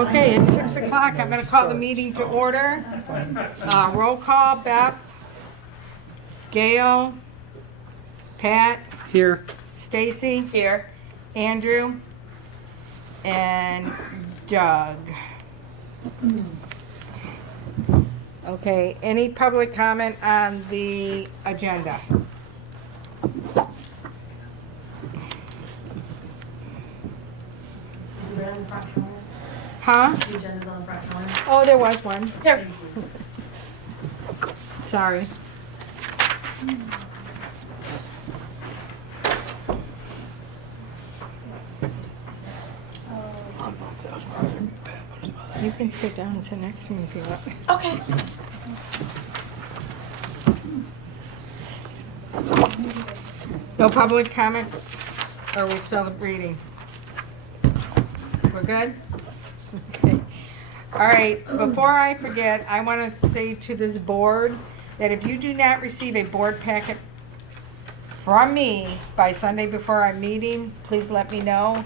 Okay, it's 6 o'clock. I'm going to call the meeting to order. Roll call, Beth, Gail, Pat, Here. Stacy, Here. Andrew, and Doug. Okay, any public comment on the agenda? Huh? The agenda's on the front corner. Oh, there was one. Here. Sorry. You can sit down and sit next to me if you want. Okay. No public comment? Or are we still reading? We're good? Okay. All right, before I forget, I want to say to this board that if you do not receive a board packet from me by Sunday before our meeting, please let me know,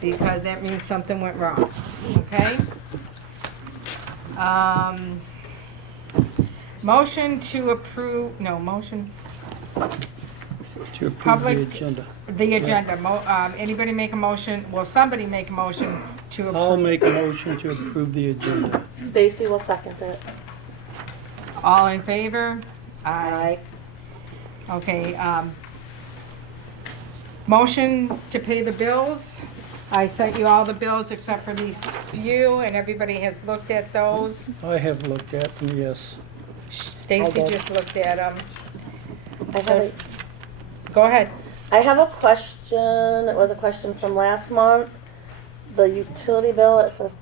because that means something went wrong, okay? Motion to approve, no, motion, To approve Public- the agenda. the agenda. Anybody make a motion? Will somebody make a motion to I'll approve? make a motion to approve the agenda. Stacy will second it. All in favor? Aye. Okay, motion to pay the bills. I sent you all the bills except for these few, and everybody has looked at those. I have looked at them, yes. Stacy Okay. just looked at them. I Go ahead. have a question. It was a question from last month. The utility bill, it says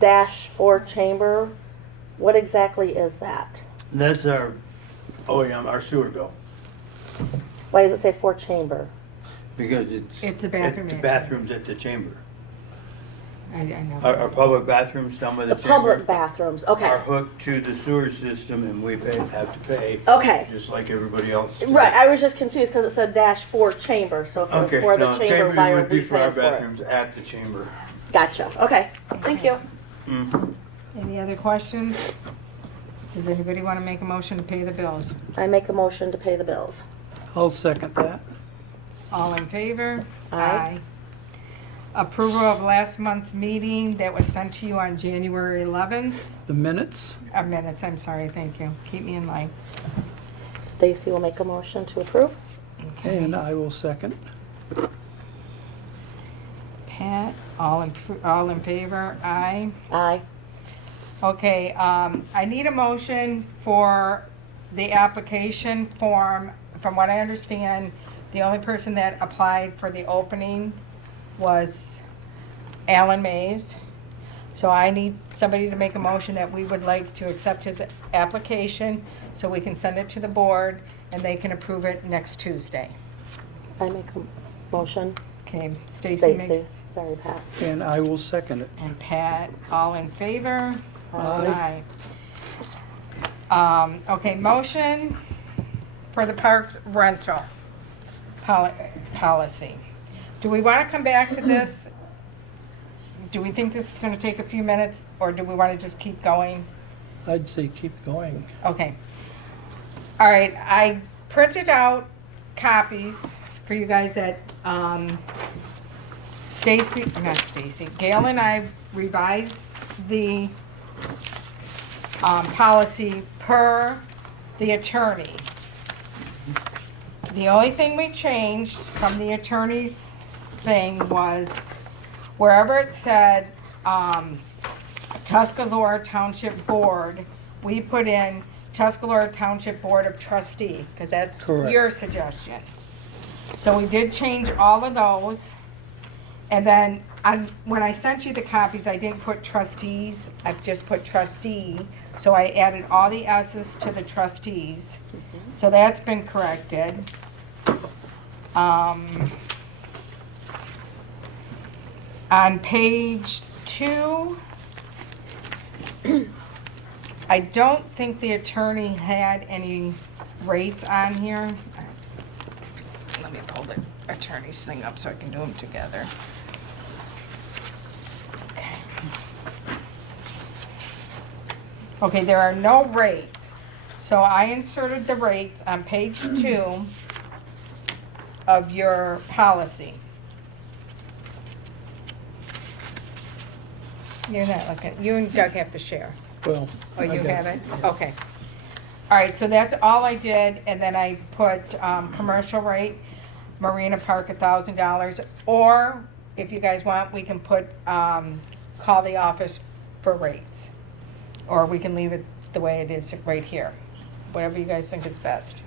-4 chamber. What exactly is that? That's our, our sewer bill, Why does it say 4 chamber? because It's the bathroom The issue. bathrooms at the chamber. I know. Our public bathrooms down by the The chamber. public bathrooms, okay. Are hooked to the sewer system, and we have to pay, Okay. just like everybody else. does. Right, I was just confused because it said -4 chamber, so if it was Okay, for the no, chamber buyer, would be we for our pay for it. bathrooms at the chamber. Gotcha, okay, thank you. Any other questions? Does anybody want to make a motion to pay the bills? I make a motion to pay the bills. I'll second that. All in favor? Aye. Approval of last month's meeting that was sent to you on January 11th. The minutes, Minutes, I'm sorry, thank you. Keep me in line. Stacy will make a motion to approve. and I will second. Pat, all in favor? Aye. Aye. Okay, I need a motion for the application form. From what I understand, the only person that applied for the opening was Alan Mays. So I need somebody to make a motion that we would like to accept his application so we can send it to the board and they can approve it next Tuesday. I make a motion. Okay, Stacy Stacy, makes, sorry, Pat. And I will second it. and Pat, all in favor? Aye. Okay, motion for the parks rental policy. Do we want to come back to this? Do we think this is going to take a few minutes, or do we want to just keep going? I'd say keep going. Okay. All right, I printed out copies for you guys that Gail and I revised the policy per the attorney. The only thing we changed from the attorney's thing was wherever it said Tuscarora Township Board, we put in Tuscarora Township Board of Trustee, because that's Correct. your suggestion. So we did change all of those. And then when I sent you the copies, I didn't put trustees, I just put trustee. So I added all the S's to the trustees. So that's been corrected. On page 2, I don't think the attorney had any rates on here. Let me pull the attorney's thing up so I can do them together. Okay. Okay, there are no rates. So I inserted the rates on page 2 of your policy. You're not looking, you and Doug have to share. Well. Oh, you I got- have it? Okay. All right, so that's all I did, and then I put, commercial rate, Marina Park, $1,000, or if you guys want, we can put, call the office for rates. Or we can leave it the way it is right here, whatever you guys think is best.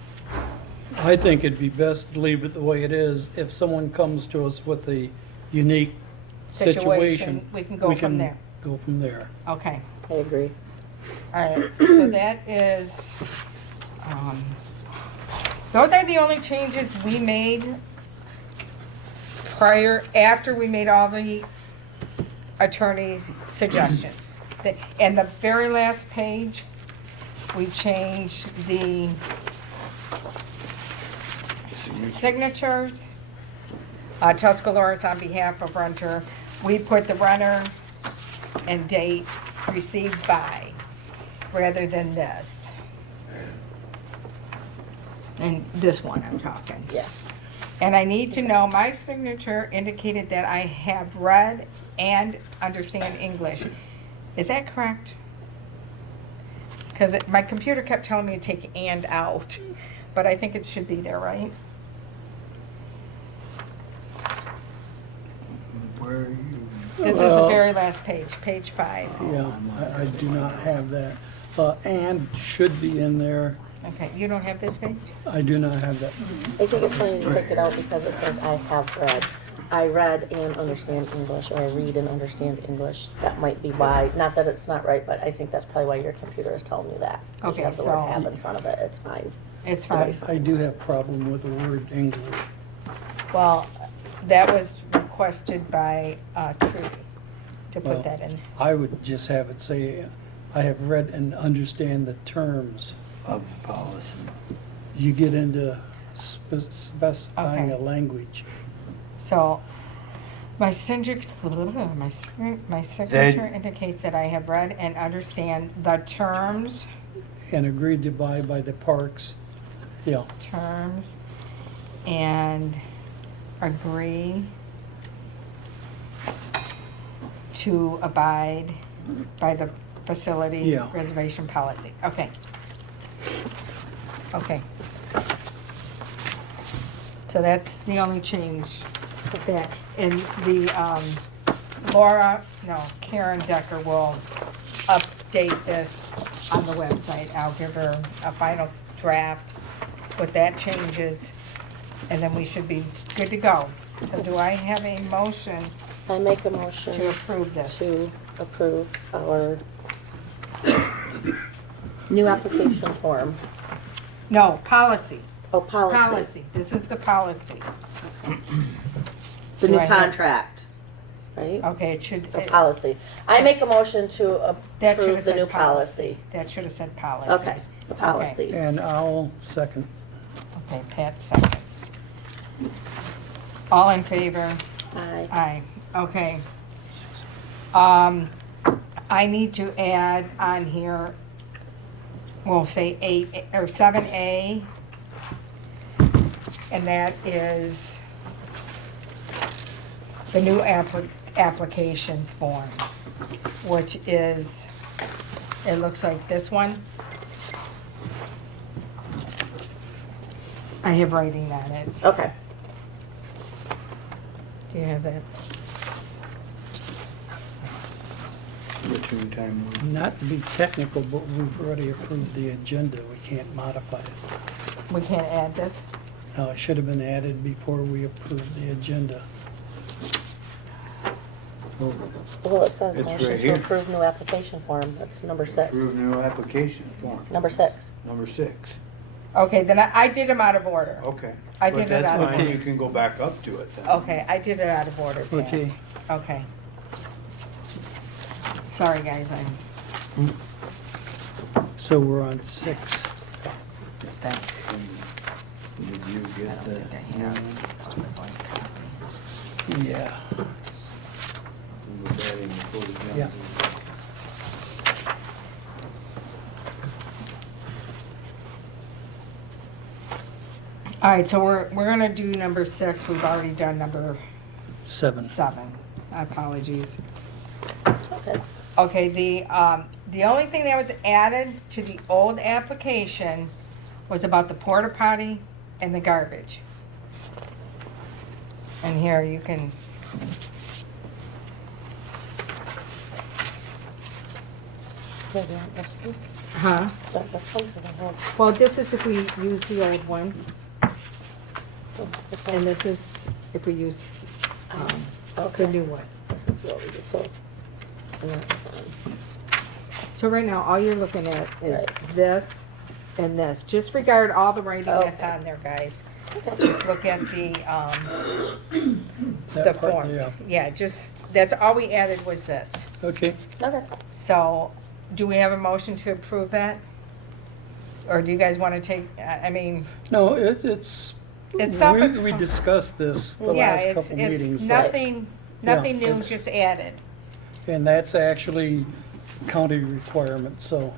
I think it'd be best to leave it the way it is. If someone comes to us with a unique situation, We can go from there. Go from there. Okay, I agree. all right, so that is, those are the only changes we made after we made all the attorney's suggestions. And the very last page, we changed the signatures. Tuscarora's on behalf of renter. We put the renter and date received by, rather than this. And this one I'm talking. Yeah. And I need to know, my signature indicated that I have read and understand English. Is that correct? Because my computer kept telling me to take "and" out, but I think it should be there, right? Where are you? This is the very last page, page 5. Yeah, I do not have that. And should be in there. Okay, you don't have this page? I do not have that. I think it's funny to take it out because it says I have read. I read and understand English, or I read and understand English. That might be why, not that it's not right, but I think that's probably why your computer is telling you that. If Okay, you have the so- word have in front of it, it's fine. It's fine. I do have problem with the word English. Well, that was requested by Trudy to Well, put that in. I would just have it say, I have read and understand the terms. Of policy. You get into specifying Okay. a language. So, my signature indicates that I have read and understand the terms And agreed to by the parks. Yeah, and agree to abide by the facility Yeah. reservation policy. Okay. Okay. So that's the only change with that. And the, Karen Decker will update this on the website. I'll give her a final draft with that changes, and then we should be good to go. So do I have a motion I make a motion to approve this? to approve our new application form. No, policy. Oh, policy. Policy. This is the policy. The Do new I have- contract, right? Okay, it should, The policy. I make a motion to that should approve have the new said policy. policy. That should have said policy. Okay, the policy. and I'll second. Okay, Pat seconds. All in favor? Aye. Aye, okay. I need to add on here, we'll say 8, or 7A, and that is the new application form, which is, it looks like this one. I have writing on it. Okay. Do you have that? Return time. Not to be technical, but we've already approved the agenda. We can't modify it. We can't add this? No, it should have been added before we approved the agenda. Well, it says It's motion right to here. approve new application form. That's number 6. Approve new application form. Number 6. Number 6. Okay, then I did them out of order. Okay. I did it But out that's of fine, order. you can go back up to it then. Okay, I did it out of order, Pat. Okay. Okay. Sorry, guys, So we're on 6. thanks. Did you I get don't think I have. Just a blank copy. Yeah. With that in before the Yeah. All right, so we're gonna do number 6. We've already done number 7. 7. Apologies. Okay. Okay, the only thing that was added to the old application was about the porta potty and the garbage. And here you can, Yeah, yeah, that's true. huh? That's fine, 'cause I have, Well, this is if we use the old one, oh, it's and on, this is if we use the okay, new one. this is what we just sold. And that was on. So right now, all you're looking at is Right. this and this. Just regard all the writing that's Okay. on there, guys. Okay. Just look at the That part, forms. yeah. Yeah, just, that's all we added was this. Okay, Okay. So, do we have a motion to approve that? Or do you guys want to take, I mean, no, it's, It's we self-explanatory. discussed this the yeah, last it's, couple it's meetings. nothing, nothing Yeah, new, it's- just added. And that's actually county requirement, so,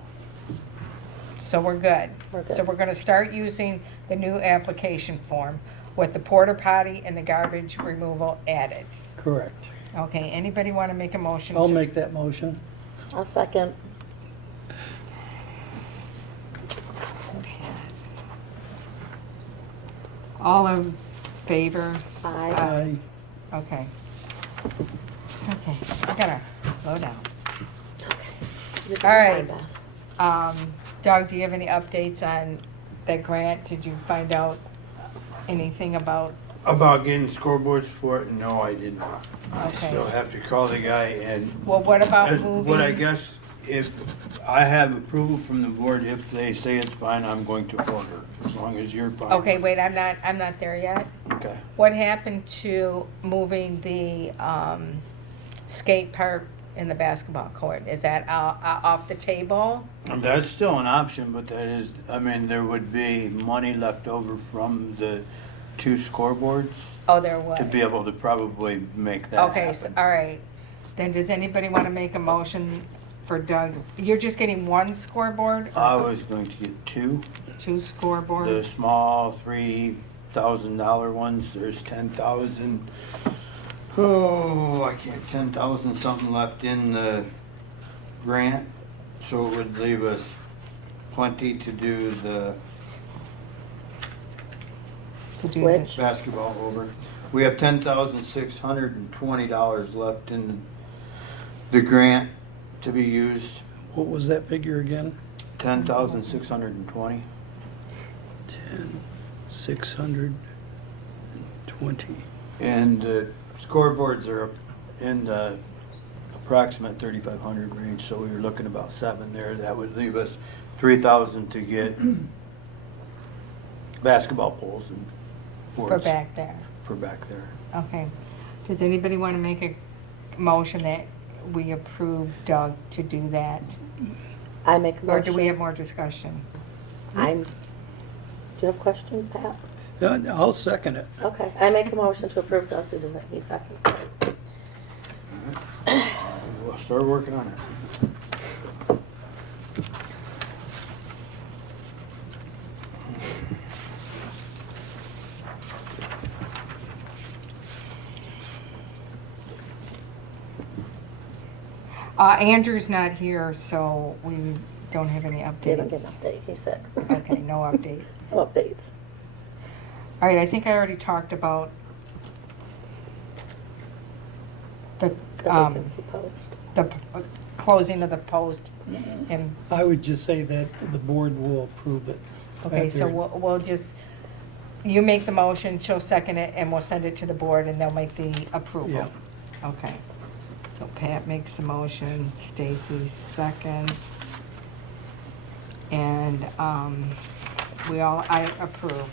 So we're good. We're good. So we're gonna start using the new application form with the porta potty and the garbage removal added. correct. Okay, anybody want to make a motion? I'll to- make that motion. I'll second. All in favor? Aye. Aye. Okay. Okay, I gotta slow down. It's okay. You're All doing right. fine, Beth. Doug, do you have any updates on that grant? Did you find out anything about, About getting scoreboards for it? No, I did not. I Okay. still have to call the guy and, well, what about what I moving? guess, if I have approval from the board, if they say it's fine, I'm going to order, as long as you're fine. Okay, wait, I'm not there yet. Okay. What happened to moving the skate park in the basketball court? Is that off the table? And that's still an option, but that is, I mean, there would be money left over from the 2 scoreboards Oh, there was. to be able to probably make that Okay, so, happen. all right. Then does anybody want to make a motion for Doug? You're just getting 1 scoreboard? I Or was going to get 2. 2 The scoreboards? small $3,000 ones, there's 10,000. Oh, I can't, 10,000 something left in the grant, so it would leave us plenty to do the To do Switch. basketball over. We have $10,620 left in the grant to be used, What was that figure again? 10,620. 10,620. And the scoreboards are in the approximate 3,500 range, so we were looking about 7 there. That would leave us 3,000 to get basketball poles and For boards back there. for back there. Okay. Does anybody want to make a motion that we approve Doug to do that? I make a motion. Or do we have more discussion? Do you have questions, Pat? Yeah, I'll second it. Okay, I make a motion to approve Doug to do it. You second. We'll start working on it. Andrew's not here, so we don't have any Didn't get an updates. update, he said. Okay, no updates. No updates. All right, I think I already talked about the, The vacancy post. the closing of the post. And, I would just say that the board will approve it. okay, so after- we'll just, you make the motion, she'll second it, and we'll send it to the board, and they'll make the approval. Yeah. Okay. So Pat makes a motion, Stacy seconds. And, I approve.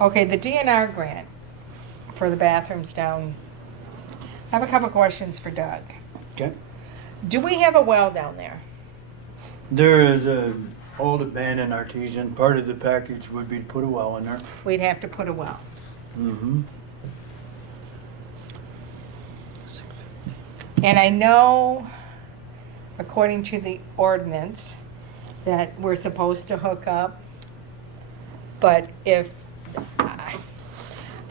Okay, the DNR grant for the bathrooms down. I have a couple questions for Doug. Okay. Do we have a well down there? There is a old abandoned artesian. Part of the package would be to put a well in there. We'd have to put a well. Mm-hmm. And I know, according to the ordinance, that we're supposed to hook up. But if,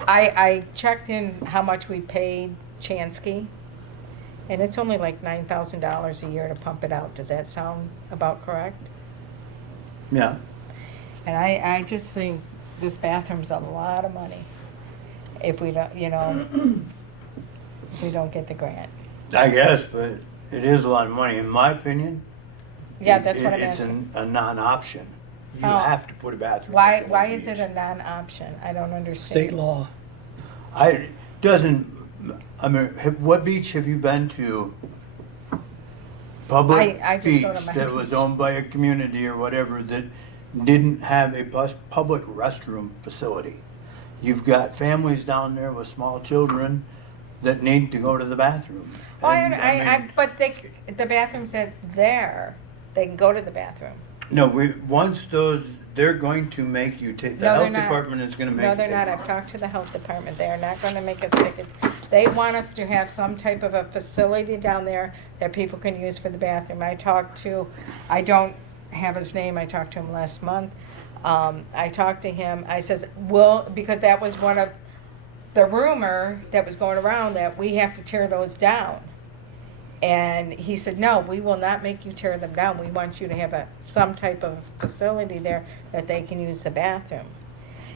I checked in how much we paid Chansky, and it's only like $9,000 a year to pump it out. Does that sound about correct? Yeah, And I just think this bathroom's a lot of money if we don't, you know, if we don't get the grant. I guess, but it is a lot of money, in my opinion. Yeah, that's what I'm It's asking. a non-option. You Oh. have to put a bathroom. Why at the is it beach. a non-option? I don't understand. State law. What beach have you been to? Public I just beach go to my that was beach. owned by a community or whatever that didn't have a public restroom facility. You've got families down there with small children that need to go to the bathroom. Oh, And, but the bathrooms that's there, they can go to the bathroom. No, they're going to make you take, the No, they're health not. department is gonna make you No, take. they're not. I've talked to the health department. They are not gonna make us take it. They want us to have some type of a facility down there that people can use for the bathroom. I don't have his name, I talked to him last month. I talked to him, I says, because that was one of the rumor that was going around that we have to tear those down. And he said, no, we will not make you tear them down. We want you to have some type of facility there that they can use the bathroom.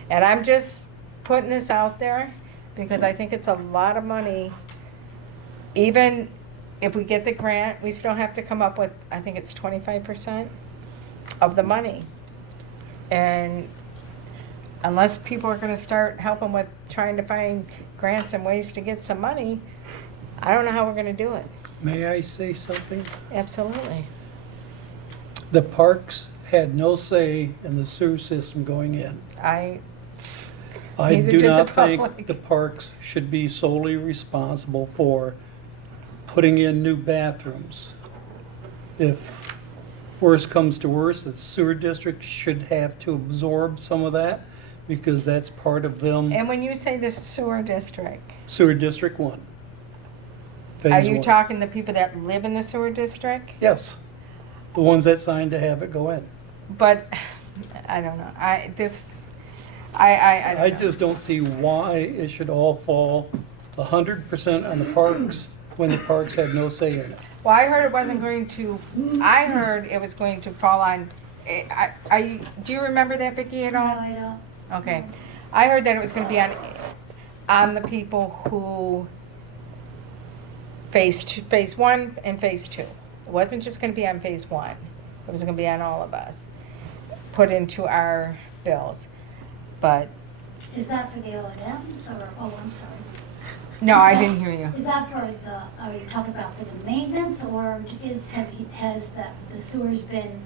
And I'm just putting this out there because I think it's a lot of money. Even if we get the grant, we still have to come up with, I think it's 25% of the money. And unless people are gonna start helping with trying to find grants and ways to get some money, I don't know how we're gonna do it. May I say something? Absolutely. The parks had no say in the sewer system going in. I do Neither did the not think public. the parks should be solely responsible for putting in new bathrooms. If worse comes to worse, the sewer district should have to absorb some of that because that's part of them. And when you say the sewer district, Sewer District 1. are Phase you 1. talking the people that live in the sewer district? Yes. The ones that signed to have it go in. But, I don't know, I don't I know. just don't see why it should all fall 100% on the parks when the parks had no say in it. Well, I heard it wasn't going to, I heard it was going to fall on, do you remember that, Vicki, at all? No, I don't. Okay. I heard that it was gonna be on the people who phase 1 and phase 2. It wasn't just gonna be on phase 1. It was gonna be on all of us, put into our bills. But, Is that for the O&Ms or, oh, I'm sorry. no, I didn't hear you. Is that for are you talking about for the maintenance or has the sewers been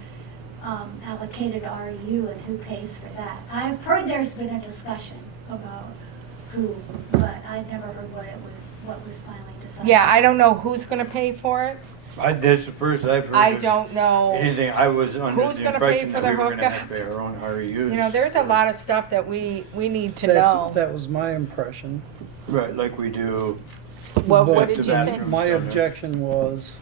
allocated REU and who pays for that? I've heard there's been a discussion about who, but I've never heard what was finally decided. Yeah, I don't know who's gonna pay for it. That's the first I've heard. I of don't know. Anything, I was under Who's the gonna pay impression for that the we were gonna hookup? have to pay our own REUs. You know, there's a lot of stuff that we need to know. That was my impression. Right, like we do. What But did the you say? bathroom. My objection was,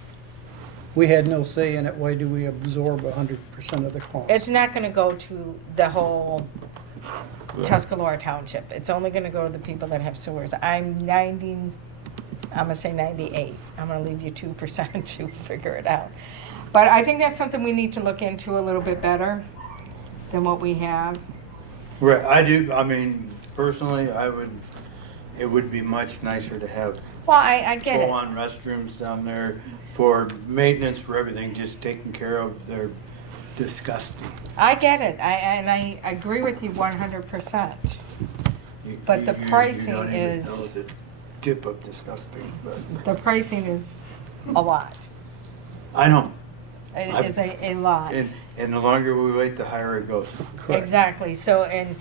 we had no say in it, why do we absorb 100% of the cost? It's not gonna go to the whole Tuscarora Township. It's only gonna go to the people that have sewers. I'm gonna say 98. I'm gonna leave you 2% to figure it out. But I think that's something we need to look into a little bit better than what we have. Right, I mean, personally, it would be much nicer to have Well, I get it. full-on restrooms down there for maintenance, for everything, just taken care of. They're disgusting. I get it. I agree with you 100%. But the pricing You don't even is- know the tip of disgusting, but, The pricing is a lot. I know. It is a lot. And the longer we wait, the higher it goes. Correct. Exactly, so, and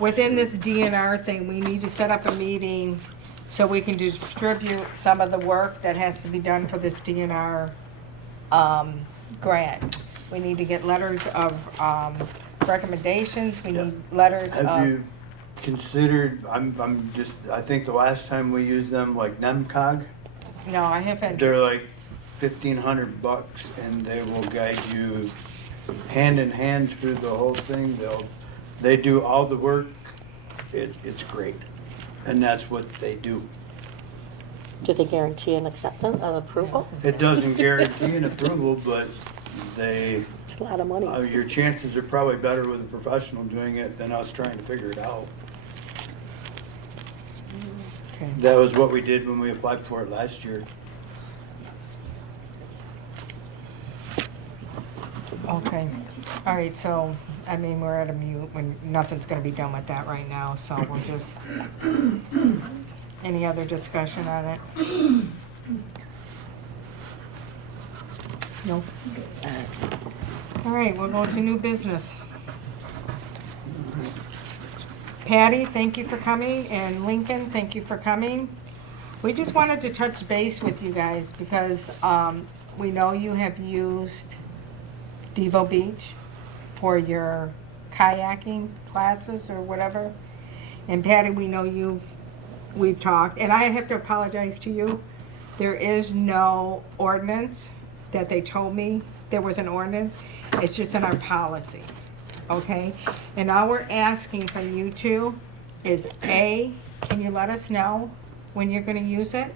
within this DNR thing, we need to set up a meeting so we can distribute some of the work that has to be done for this DNR grant. We need to get letters of recommendations, we need letters Have of, you considered, I think the last time we used them, like NEMCOG, no, I haven't, they're like $1,500 and they will guide you hand in hand through the whole thing. They do all the work. It's great. And that's what they do. Do they guarantee an acceptance, an approval? It doesn't guarantee an approval, but they, It's a lot of money. your chances are probably better with a professional doing it than us trying to figure it out. Okay. That was what we did when we applied for it last year. Okay, all right, so, I mean, we're at a mute, when nothing's gonna be done with that right now, so we'll just, any other discussion on it? No? All right, we'll go to new business. Patty, thank you for coming, and Lincoln, thank you for coming. We just wanted to touch base with you guys, because we know you have used DeVoe Beach for your kayaking classes or whatever. And Patty, we know we've talked, and I have to apologize to you. There is no ordinance that they told me there was an ordinance. It's just in our policy, okay? And all we're asking from you two is A, can you let us know when you're gonna use it?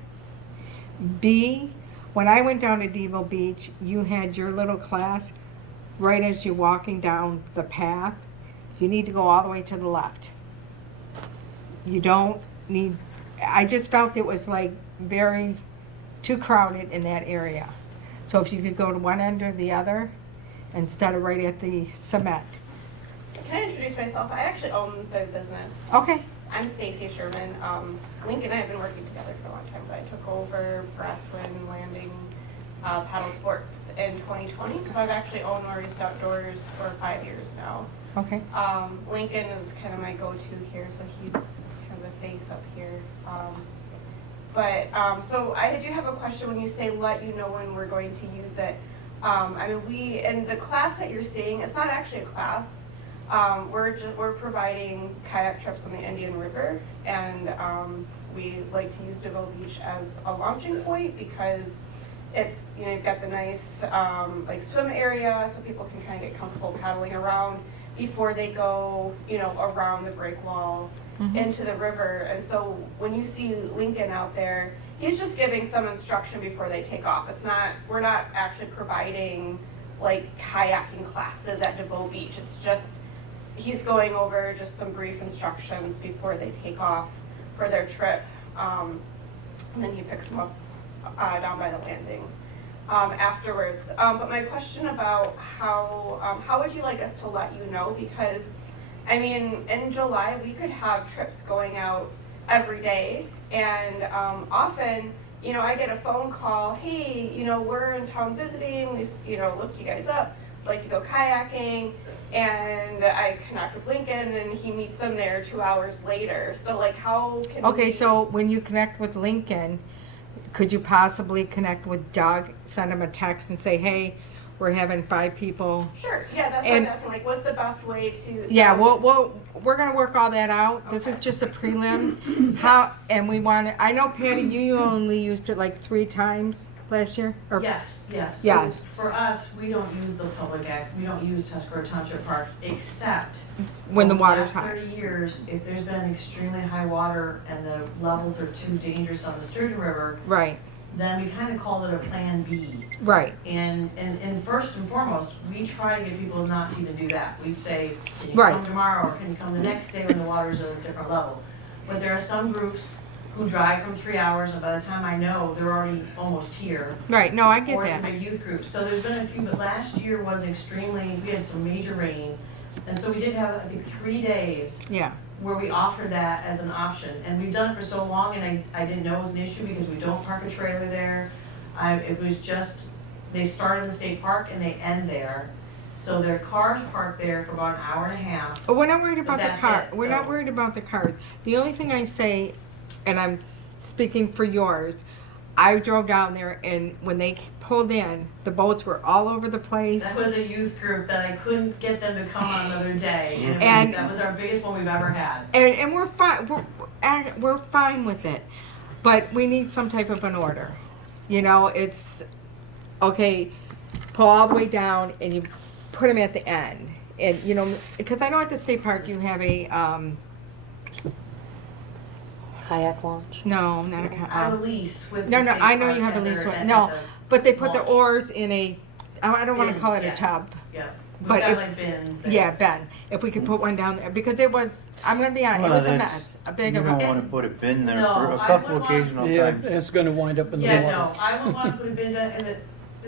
B, when I went down to DeVoe Beach, you had your little class right as you're walking down the path. You need to go all the way to the left. You don't need, I just felt it was like very too crowded in that area. So if you could go to one end or the other, instead of right at the cement. Can I introduce myself? I actually own the business. Okay, I'm Stacy Sherman. Link and I have been working together for a long time, but I took over Brasswind Landing Paddle Sports in 2020. So I've actually owned Maurice Outdoors for 5 years now. okay. Lincoln is kind of my go-to here, so he's kind of the face up here. So I do have a question when you say let you know when we're going to use it. I mean, in the class that you're seeing, it's not actually a class. We're providing kayak trips on the Indian River, and we like to use DeVoe Beach as a launching point because it's, you've got the nice like swim area, so people can kind of get comfortable paddling around before they go, around the break wall into the river. And so when you see Lincoln out there, he's just giving some instruction before they take off. We're not actually providing like kayaking classes at DeVoe Beach. It's just, he's going over just some brief instructions before they take off for their trip. And then he picks them up down by the landings afterwards. But my question about how would you like us to let you know? Because, I mean, in July, we could have trips going out every day. And often, I get a phone call, hey, we're in town visiting, we, looked you guys up, like to go kayaking. And I connect with Lincoln, and he meets them there 2 hours later. So, like, how can Okay, we... so when you connect with Lincoln, could you possibly connect with Doug, send him a text and say, hey, we're having 5 people? Sure, yeah, that's what I was asking. Like, what's the best way to... Yeah, we're gonna work all that out. This is just a prelim. And we want to, I know Patty, you only used it like 3 times last year? Or- Yes. Yeah. So for us, we don't use the public act, we don't use Tuscarora Township parks, except When the over water's last high. 30 years, if there's been extremely high water and the levels are too dangerous on the Sturgeon River, Right, then we kind of called it a Plan B. right, And first and foremost, we try to get people not to even do that. We'd say, can you Right. come tomorrow, or can you come the next day when the water's at a different level? But there are some groups who drive from 3 hours, and by the time I know, they're already almost here. right. No, I get Or some that. big youth groups. So there's been a few, but last year was extremely, we had some major rain. And so we did have, I think, 3 days Yeah, where we offered that as an option. And we've done it for so long, and I didn't know it was an issue because we don't park a trailer there. It was just, they start in the state park and they end there. So their cars parked there for about an hour and a half. but we're not worried about the That's car. it, We're not so- worried about the cars. The only thing I say, and I'm speaking for yours, I drove down there, and when they pulled in, the boats were all over the place. That was a youth group that I couldn't get them to come on another day. And- that was our biggest one we've ever had. And we're fine, we're fine with it, but we need some type of an order. It's, okay, pull all the way down and you put them at the end. And, you know, because I know at the state park you have a, Kayak launch. no, not a, I have a lease with the no, no, state I know park you have a at lease their- one, at no, the- but they put the launch. oars in a, I don't wanna Bins, call it a yeah. tub. Yeah, we've But got if- like bins there. Yeah, Ben, if we could put one down there, because it was, I'm gonna be honest, it Well, was a that's- mess, a big You of don't a, wanna put a bin there No, for a I couple would want- occasional Yeah, times. it's gonna wind up in the Yeah, water. no, I wouldn't wanna put a bin down, and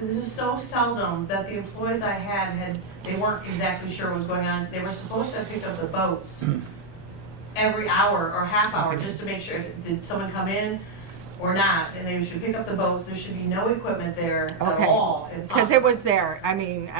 this is so seldom that the employees I had, they weren't exactly sure what was going on. They were supposed to have picked up the boats every hour or half hour, just to make sure, did someone come in or not? And they should pick up the boats, there should be no equipment there at Okay. all, if cause it possible. was there, I mean,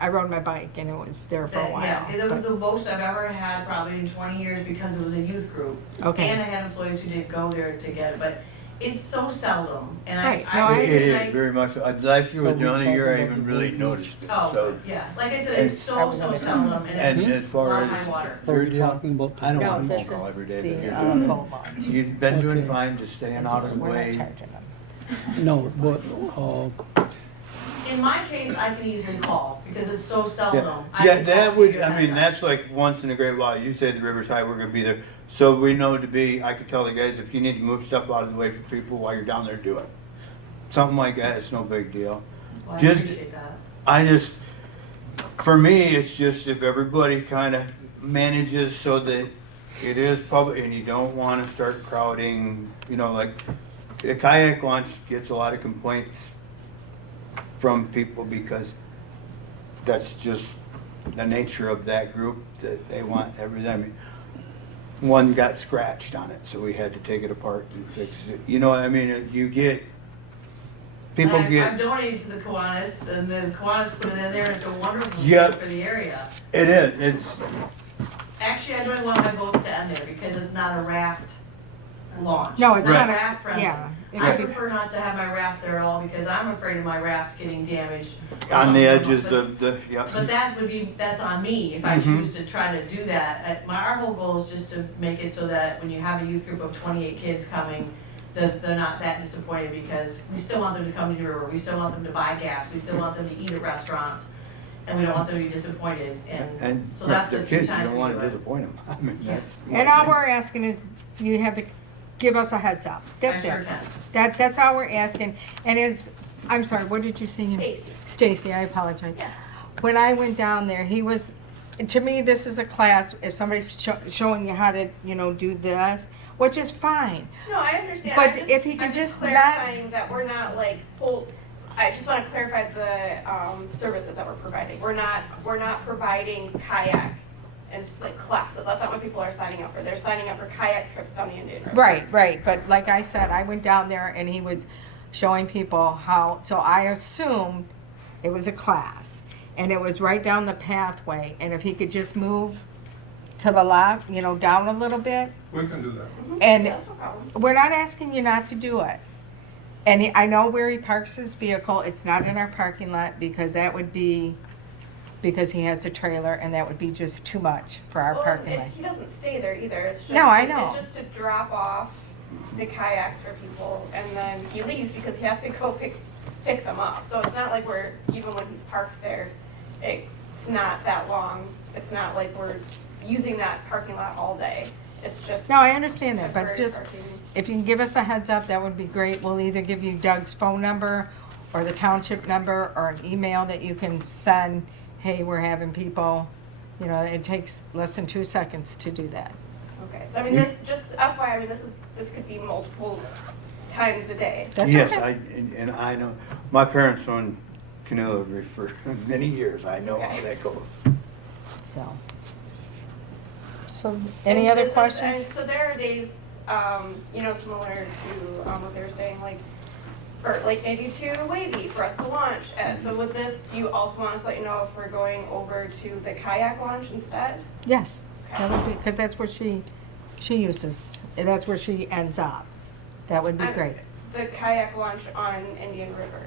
I rode my bike and it was there for a while. Yeah, it was but- the most I've ever had probably in 20 years because it was a youth group. Okay. And I had employees who did go there to get it, but it's so seldom, and Right. No, I- It is very much, last year was the Well, we only year I talked even about really the- noticed it, Oh, so. yeah, like I said, And- it's so seldom, and And it's as far lot as high water. Are your we deal, talking about? I don't No, want a this phone call is every day, but the, you're boat doing, launch. you've been doing Okay. fine, just staying out of the We're not way. charging them. No, but, In my case, I can easily call, because it's so Yeah, seldom. I yeah, can call that to would, figure I that mean, out. that's like once in a great while, you say the river's high, we're gonna be there. So we know to be, I could tell the guys, if you need to move stuff out of the way for people while you're down there, do it. Something like that, it's no big deal. Well, I just- appreciate that. I just, for me, it's just if everybody kinda manages so that it is public and you don't wanna start crowding, you know, like, the kayak launch gets a lot of complaints from people because that's just the nature of that group, that they want everything. I mean, one got scratched on it, so we had to take it apart and fix it. You know what I mean? You get, people I've get, donated to the Kiwanis, and the Kiwanis put it in there, and it's a wonderful thing Yep. for the area. it is, it's, Actually, I don't want my boats to end there, because it's not a raft launch. No, it's not, raft friendly. yeah. it I could be- prefer not to have my rafts there at all, because I'm afraid of my rafts getting damaged. or on something the like edges that. of the, yep. But that would be, that's on me, if I Mhm. choose to try to do that. Our whole goal is just to make it so that when you have a youth group of 28 kids coming, that they're not that disappointed, because we still want them to come to the river, we still want them to buy gas, we still want them to eat at restaurants, and we don't want them to be disappointed, And so that's the the few kids, you times don't we wanna do it. disappoint them. I mean, that's. And all we're asking is you have to give us a heads up. That's I sure it. can. That's all we're asking. And I'm sorry, what did you say? Stacy. Stacy, I apologize. Yeah. When I went down there, to me, this is a class, if somebody's showing you how to, you know, do this, which is fine. No, I understand. But I'm just, if he could I'm just not- clarifying that we're not like I just want to clarify the services that we're providing. We're not providing kayak and like classes. That's not what people are signing up for. They're signing up for kayak trips down the Indian River. Right. But like I said, I went down there and he was showing people how, so I assumed it was a class. And it was right down the pathway. And if he could just move to the left, you know, down a little bit. We can do that. And That's no problem. we're not asking you not to do it. And I know where he parks his vehicle, it's not in our parking lot, because that would be, because he has a trailer, and that would be just too much for our Well, parking lot. he doesn't stay there either. It's just, No, I know. It's just to drop off the kayaks for people, and then he leaves because he has to go pick them up. So it's not like even when he's parked there, it's not that long. It's not like we're using that parking lot all day. It's just. No, I understand that, but temporary just, parking. if you can give us a heads up, that would be great. We'll either give you Doug's phone number, or the township number, or an email that you can send, hey, we're having people, you know, it takes less than 2 seconds to do that. Okay, so I mean, this, just FYI, I mean, this could be multiple times a day. That's Yes, okay. and I know, my parents owned canoe for many years, I know how that goes. So, any And other this is- questions? and so there are days, you know, similar to what they were saying, like, or like maybe to Wavy for us to launch. So with this, do you also want us to let you know if we're going over to the kayak launch instead? Yes, that would be, because that's where she uses, that's where she ends up. That would be I'm- great. The kayak launch on Indian River.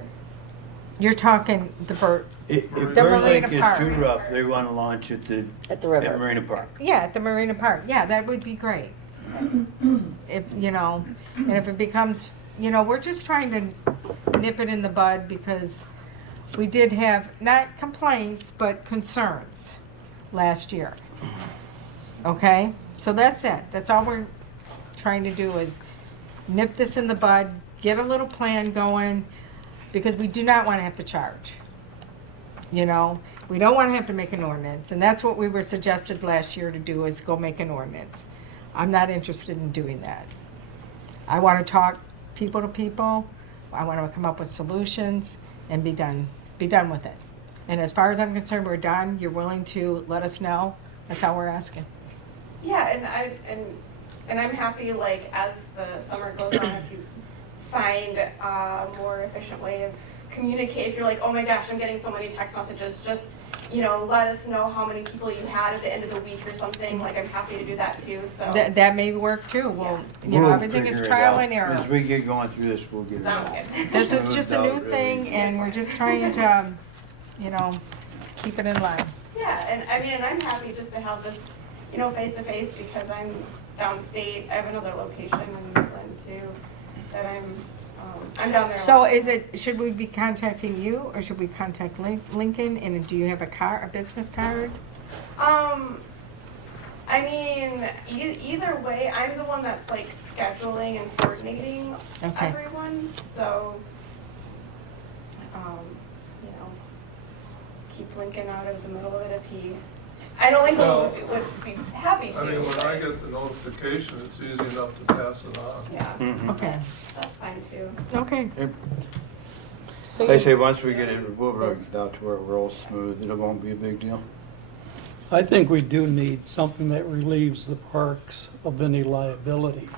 You're talking the bird, If The Bird Lake Marina is Park. too rough, they wanna launch at At the at river. Marina Park. yeah, at the Marina Park, yeah, that would be great. If, you know, and if it becomes, you know, we're just trying to nip it in the bud, because we did have, not complaints, but concerns last year. Okay, so that's it. That's all we're trying to do is nip this in the bud, get a little plan going, because we do not want to have to charge. You know, we don't want to have to make an ordinance, and that's what we were suggested last year to do, is go make an ordinance. I'm not interested in doing that. I want to talk people to people. I want to come up with solutions and be done with it. And as far as I'm concerned, we're done. You're willing to let us know? That's all we're asking. Yeah, and I'm happy, like, as the summer goes on, if you find a more efficient way of communicate, if you're like, oh my gosh, I'm getting so many text messages, just, you know, let us know how many people you had at the end of the week or something. Like, I'm happy to do that too, so. That may work too. Well, you know, We'll everything is figure it trial out. and error. As we get going through this, we'll get it Sounds out. good. This is just a new Without thing, really- and we're just trying to, you know, keep it in line. Yeah, and I mean, and I'm happy just to have this, you know, face to face, because I'm downstate. I have another location in Midland too, that I'm down there. a So lot. should we be contacting you, or should we contact Lincoln, and do you have a business card? I mean, either way, I'm the one that's like scheduling and coordinating Okay. everyone, so, you know, keep Lincoln out of the middle of it if he, I know Lincoln Well, would be happy to. I mean, when I but- get the notification, it's easy enough to pass it on. Yeah, Mhm. Okay, that's fine too. okay. Yep. So They you- say once we get it, we'll run it out to where it rolls smooth, it won't be a big deal. I think we do need something that relieves the parks of any liability.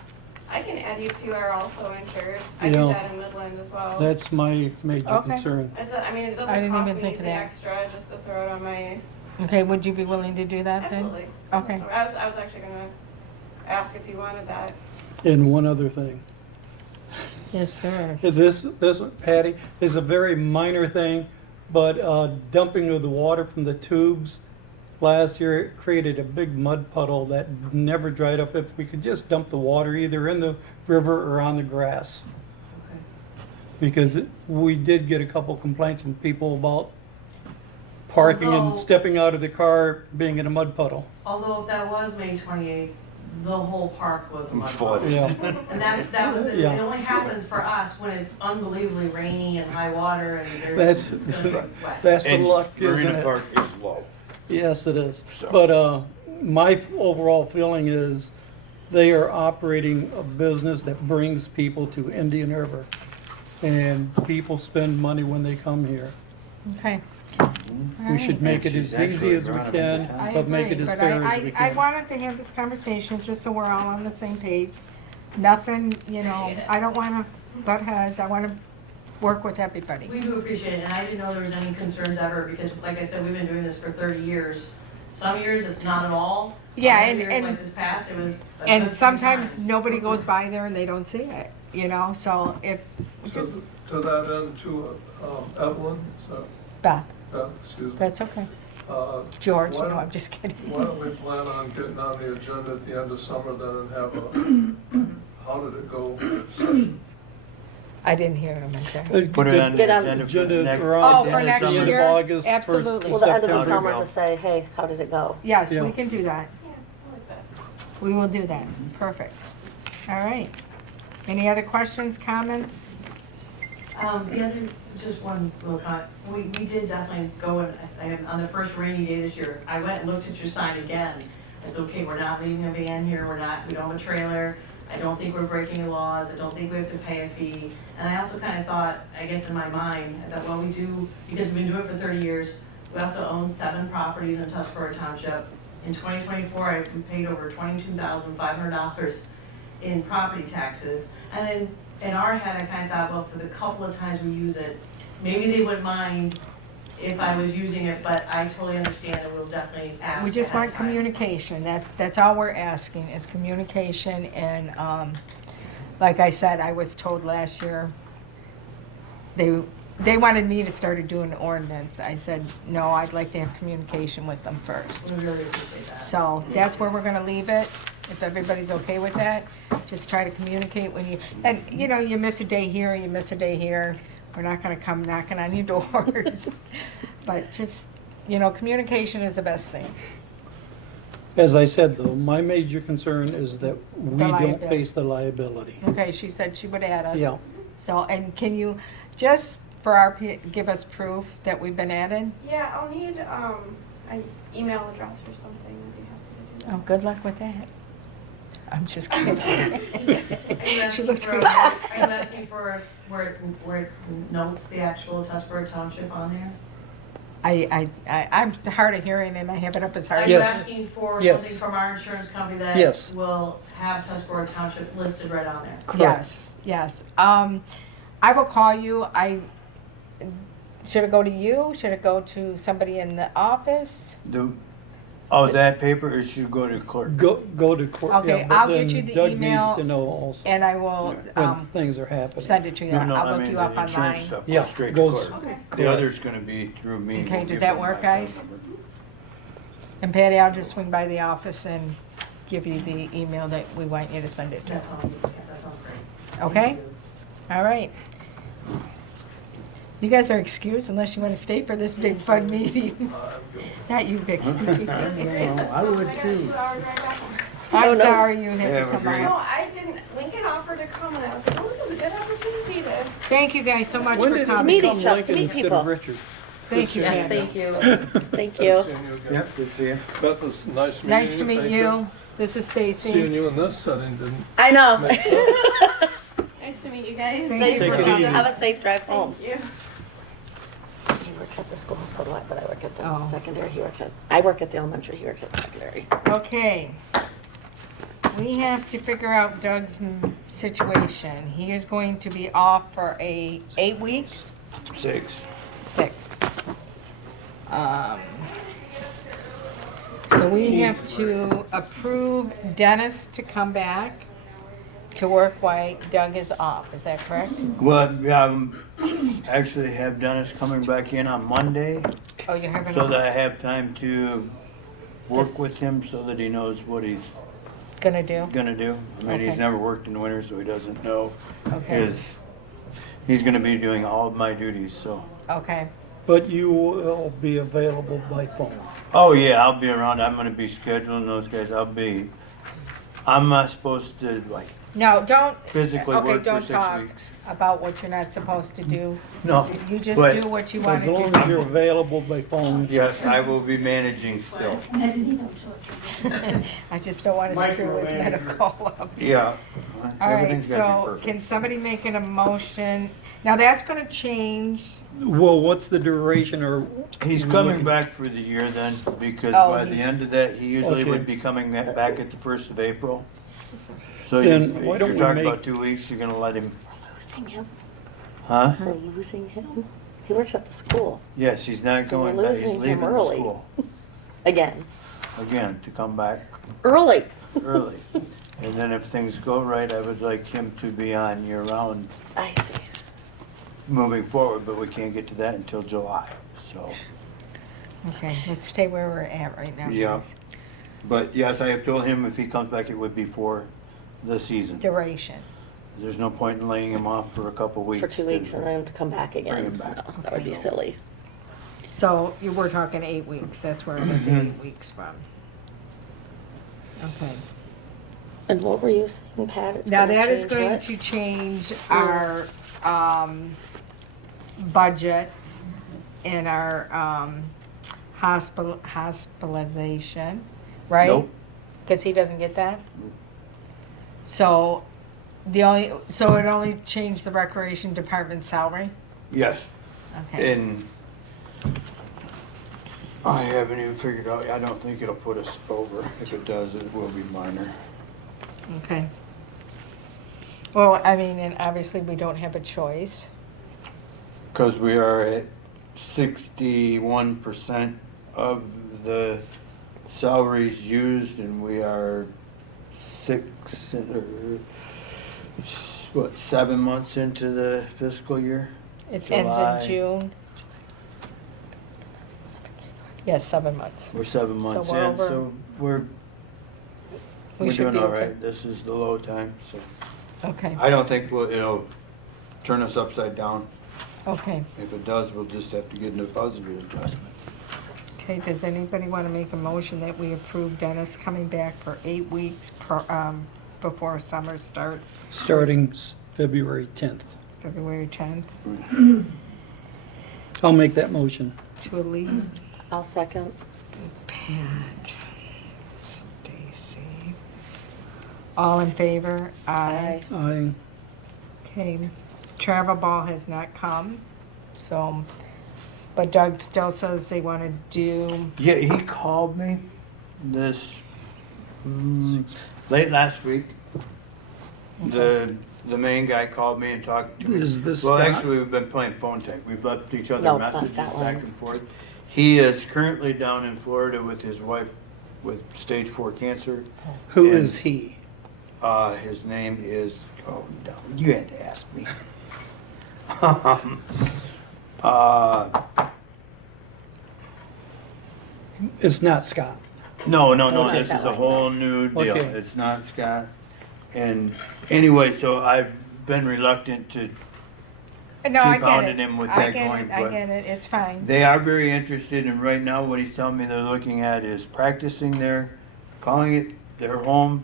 I can add you to our also insured. I Yeah. do that in Midland as well. That's my major Okay. concern. I mean, it I doesn't didn't cost even me think of anything that. extra, just to throw it on my, Okay, would you be willing to do that then? absolutely. Okay. I was actually gonna ask if you wanted that. And one other thing. Yes, sir. Is this, Patty, is a very minor thing, but dumping of the water from the tubes last year, it created a big mud puddle that never dried up. If we could just dump the water either in the river or on the grass. Okay. Because we did get a couple complaints from people about parking Although- and stepping out of the car being in a mud puddle. Although if that was May 28th, the whole park was a mud Flooded. puddle. Yeah, And that was, Yeah. it only happens for us when it's unbelievably rainy and high water and That's- it's gonna be wet. that's the And luck, isn't Marina it? Park is low. Yes, it is. So- But my overall feeling is they are operating a business that brings people to Indian River. And people spend money when they come here. Okay. We should make it She's as easy actually as we running can, a good I time. but make agree, it as but fair as we I can. wanted to have this conversation just so we're all on the same page. Nothing, you know, Appreciate it. I don't want to butt heads. I want to work with everybody. We do appreciate it, and I didn't know there was any concerns ever, because like I said, we've been doing this for 30 years. Some years it's not at all. Yeah, Other and- years, and- like this past, it was a good And few sometimes times. nobody goes by there and they don't see it, you know, so if, To just, to that end, too, Evelyn, so, Beth, excuse me. that's okay. Uh, George, Why no, don't- I'm just kidding. Why don't we plan on getting on the agenda at the end of summer then and have a, how did it go session? I didn't hear him, I'm sorry. Put it on Get the on- agenda for Agenda next. around Oh, the for end of next summer, year? August, first Absolutely. of Well, the end of the September. summer go. to say, hey, how did it go? Yes, Yeah. we can do that. Yeah, I like that. We will do that. Perfect. All right. Any other questions, comments? The other, just one little comment, we did definitely go and, on the first rainy day this year, I went and looked at your sign again. I said, okay, we're not leaving a van here, we don't have a trailer, I don't think we're breaking the laws, I don't think we have to pay a fee. And I also kind of thought, I guess in my mind, that what we do, because we've been doing it for 30 years, we also own 7 properties in Tuscarora Township. In 2024, we paid over $22,500 in property taxes. And then in our head, I kind of thought, well, for the couple of times we use it, maybe they wouldn't mind if I was using it, but I totally understand and we'll definitely ask. We just ahead want of time. communication. That's all we're asking is communication. And like I said, I was told last year, they wanted me to start doing an ordinance. I said, no, I'd like to have communication with them first. We really appreciate that. So that's where we're gonna leave it, if everybody's okay with that. Just try to communicate when you, and you know, you miss a day here, you miss a day here. We're not gonna come knocking on your doors. But just, communication is the best thing. As I said, though, my major concern is that we don't liability. face the liability. Okay, she said she would add us. Yeah. So, and can you, just for give us proof that we've been added? Yeah, I'll need an email address or something. I'd be happy to do Oh, good luck with that. I'm just kidding. Are you She asking looked for, through. are you asking for where it notes the actual Tuscarora Township on there? I'm hard of hearing and I have it up as hard Are as. you Yes. asking for Yes. something from our insurance company that Yes. will have Tuscarora Township listed right on there? Yes, yes. I will call you. Should it go to you? Should it go to somebody in the office? That paper, it should go to clerk. Go to court. Okay, Yeah, but I'll get then you the Doug email needs to know also And I will when things are happening. send it to you. No, I'll I look mean, you the up insurance online. stuff Yeah, goes straight to goes- clerk. Okay. The other's gonna be through me. Okay, We'll does give that them work, my phone guys? number. And Patty, I'll just swing by the office and give you the email that we want you to send it to. That sounds great. Okay? Thank you. All right. You guys are excused unless you want to stay for this big fun meeting. Not you, Vicki. I would too. 2 hour drive back. I'm no. sorry you Yeah, had to come agreed. No, by. I didn't. Lincoln offered to come, and I was like, "Oh, this is a good opportunity to." Thank you guys so much When for did it coming. meet become each other, to Lincoln meet instead people. of Richard? Thank you, Yes, Patty. thank you. Thank you. Seeing you again. Yep, good to see you. Beth, it's nice meeting you. Nice to meet Thank you. This is Seeing Stacy. you in this setting didn't I know. make sense. Nice to meet you guys. Thank Thanks you for for coming. coming. Have a safe drive home. Thank you. He works at the school, so do I, but I work at the Oh. secondary. I work at the elementary, he works at the secondary. Okay. We have to figure out Doug's situation. He is going to be off for 8 weeks? 6. 6. So we have to approve Dennis to come back to work while Doug is off. Is that correct? Well, actually have Dennis coming back in on Monday Oh, you're having so that I have time to work Just- with him so that he knows what he's gonna do? gonna do. I mean, he's Okay. never worked in the winter, so he doesn't know Okay. he's gonna be doing all of my duties, so. Okay. But you will be available by phone. Oh, yeah, I'll be around. I'm gonna be scheduling those guys. I'm not supposed to, like, No, don't. physically Okay, work for don't 6 talk weeks. about what you're not supposed to do. No. You just but- do what you want As to long do. as you're available by phone. Yes, I will be managing still. Imagine he's on short term. I just don't want to screw his medical up. Yeah. All right, Everything's gotta be so perfect. can somebody make an emotion? Now, that's gonna change. Well, what's the duration or? He's coming back for the year then, because Oh, by the he's- end of that, he usually Okay. would be coming back at the 1st of April. So Then why don't you're we talking make- about 2 weeks, you're gonna let him, Losing him. huh? We're losing him. He works at the school Yes, he's not So we're going back, he's losing him leaving the early. school again. again to come back Early. early. And then if things go right, I would like him to be on year-round I see. moving forward, but we can't get to that until July, so. Okay, let's stay where we're at right now, Yeah. please. But yes, I have told him if he comes back, it would be for the season. Duration. There's no point in laying him off for a couple weeks. For 2 weeks and then to come back again. Bring him back. No, that would be silly. So you were talking 8 weeks. That's where I get the 8 weeks from. Okay. And what were you saying, Pat? It's Now, gonna that is change going what? to change our budget and our hospitalization, right? Nope. Because he doesn't get that? So it only changed the recreation department salary? Yes, Okay. and I haven't even figured out, I don't think it'll put us over. If it does, it will be minor. Okay. Well, I mean, and obviously we don't have a choice. Because we are at 61% of the salaries used, and we are 7 months into the fiscal year? It ends July. in June. Yes, 7 months. We're 7 months we're in, over- so we're We should doing be all okay. right. This is the low time, so. Okay. I don't think it'll turn us upside down. Okay, If it does, we'll just have to get into budget adjustment. okay, does anybody want to make a motion that we approve Dennis coming back for 8 weeks before summer starts, Starting February 10th. February 10th, I'll make that motion. to a lead? I'll second. Pat, Stacy. All in favor? Aye. I, Okay, travel ball has not come, so, but Doug still says they want to do, Yeah, he called me this, late last week. The main guy called me and talked to me. Is this Well, Scott? actually, we've been playing phone tag. We've left each other No, it's not messages Scott back Lang. and forth. He is currently down in Florida with his wife with stage 4 cancer. who And- is he? His name is, oh, no, you had to ask me. It's not Scott. No, It's not this Scott is a Lang, whole new deal. Okay. It's not Scott. And anyway, so I've been reluctant to, no, I Keep get pounding it. him with I that get going, it, I but- get it, it's fine. they are very interested, and right now what he's telling me they're looking at is practicing there, calling it their home,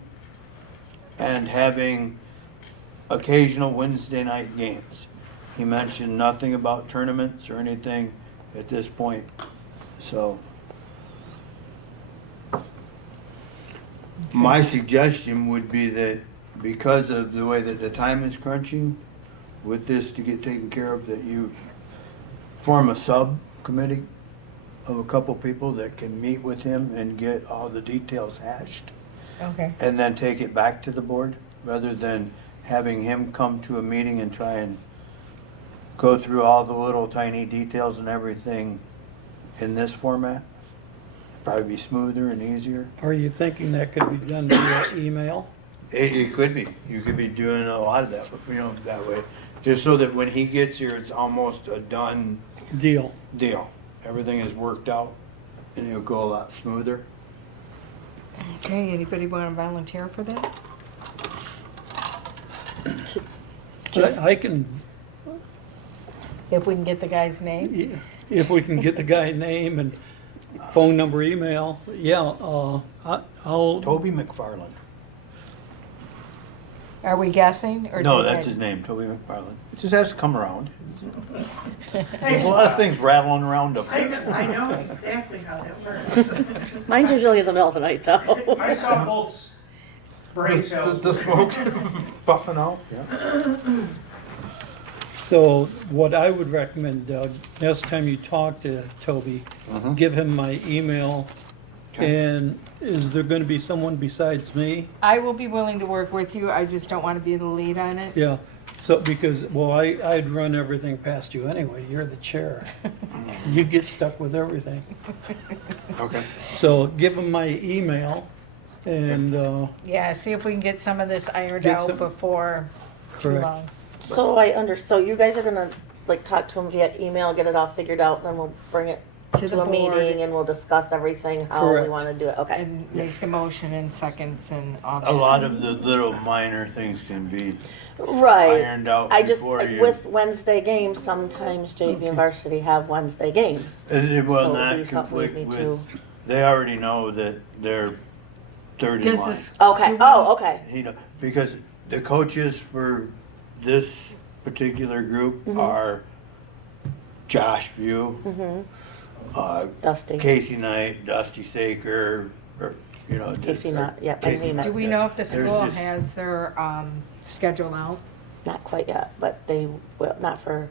and having occasional Wednesday night games. He mentioned nothing about tournaments or anything at this point, so. My suggestion would be that because of the way that the time is crunching with this to get taken care of, that you form a subcommittee of a couple people that can meet with him and get all the details hashed Okay, and then take it back to the board rather than having him come to a meeting and try and go through all the little tiny details and everything in this format. Probably be smoother and easier. Are you thinking that could be done via email? It could be. You could be doing a lot of that, that way. Just so that when he gets here, it's almost a done Deal. deal. Everything is worked out and it'll go a lot smoother. okay, anybody want to volunteer for that? I can, If we can get the guy's name? if we can get the guy name and phone number, email, yeah, I'll, Toby McFarland. Are we guessing, or? No, did that's I- his name, Toby McFarland. It just has to come around. There's a lot of things rattling around up there. I know exactly how that works. Mine's usually in the middle of the night, though. I saw both brain cells. The smoke's puffing out, yeah. so what I would recommend, Doug, next time you talk to Toby, give him my email. Okay. And is there gonna be someone besides me? I will be willing to work with you, I just don't want to be the lead on it. Yeah, so, because, well, I'd run everything past you anyway, you're the chair. You get stuck with everything. Okay. So give him my email and, Yeah, see if we can get some of this ironed Get out some- before too Correct. long. So you guys are gonna, like, talk to him via email, get it all figured out, then we'll bring it To the to a board. meeting and we'll discuss everything, how we Correct. wanna do it, okay. And make the motion in seconds and all that. A lot of the little minor things can be Right. ironed out I just, before you. with Wednesday games, sometimes JV and varsity have Wednesday games. It will So it'll be not something we conflict need with, to- they already know that they're third in Does line. this? Okay, do oh, okay. Because the coaches for this particular group Mm-hmm. are Josh View, Dusty. Casey Knight, Dusty Saker, or, just- Casey Knott, yep, I Casey- knew Do we know if the There's school just- has their schedule out? Not quite yet, but they will, not for,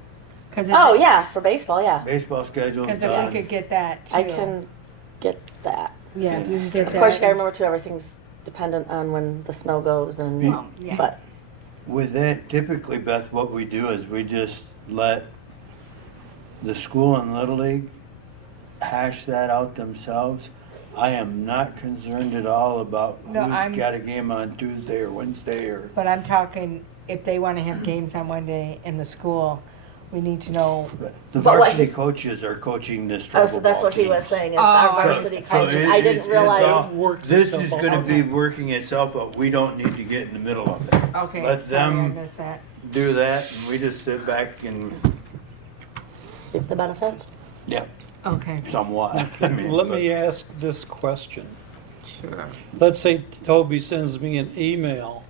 Because oh, yeah, for baseball, yeah. Baseball schedule. Because if we could get that too. I can get that. Yeah, if you can get Of that. course, you gotta remember too, everything's dependent on when the snow goes and, Well, yeah. but, With that, typically, Beth, what we do is we just let the school and Little League hash that out themselves. I am not concerned at all about No, I'm- who's got a game on Tuesday or Wednesday or. But I'm talking, if they want to have games on one day in the school, we need to know. The But what varsity he- coaches are coaching this oh, travel so that's ball what he was teams. saying, is Oh, our I varsity see. coaches, it- I it's didn't all- realize. Works This is itself gonna out. be working itself out. We don't need to get in the middle of it. Okay, Let sorry, I them missed that. do that and we just sit back and Keep the benefits? Yep, Okay, somewhat. I mean, Let but- me ask this question. sure. Let's say Toby sends me an email.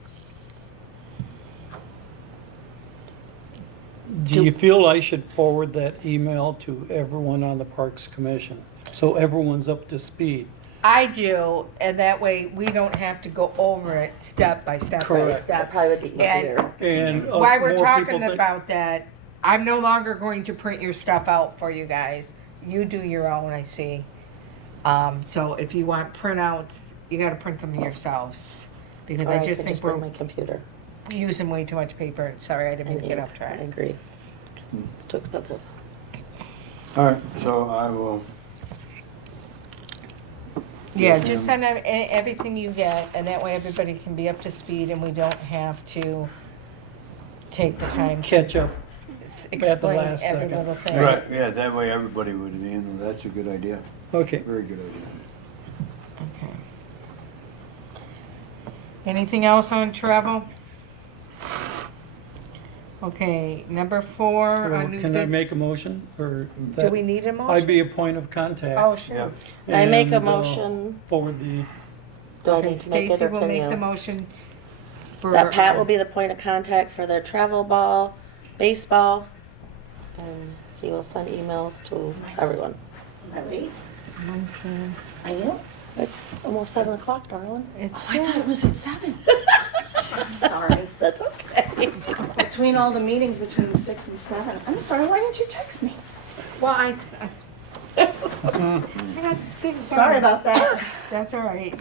Do you feel I should forward that email to everyone on the Parks Commission? So everyone's up to speed? I do, and that way we don't have to go over it step by step by Correct. That step. probably would be And- easier. And Why we're more talking people think- about that, I'm no longer going to print your stuff out for you guys. You do your own, I see. So if you want printouts, you gotta print them yourselves. Because Or I I just could think bring we're my computer. using way too much paper. Sorry, I didn't mean to get ink. off track. I agree. It's too expensive. All right, so I will, Yeah, just send everything you get, and that way everybody can be up to speed and we don't have to take the time to Catch up. explain last every second. little thing. right, yeah, that way everybody would be in, that's a good idea, Okay. very good idea. Okay. Anything else on travel? Okay, number 4 Well, on new Can I business. make a motion or? Do we need a motion? I'd be a point of contact. Oh, sure. Yep. I make a and, motion. Forward the, Do I Okay, need to make it Stacy or will can make the you? motion for. That Pat will be the point of contact for their travel ball, baseball, and he will send emails to everyone. Am I late? Motion. I am? It's almost 7 o'clock, darling. It's, Oh, I thought it was at 7. I'm sorry. That's okay. Between all the meetings between 6 and 7. I'm sorry, why didn't you text me? well, I got things on. Sorry about that. That's all right.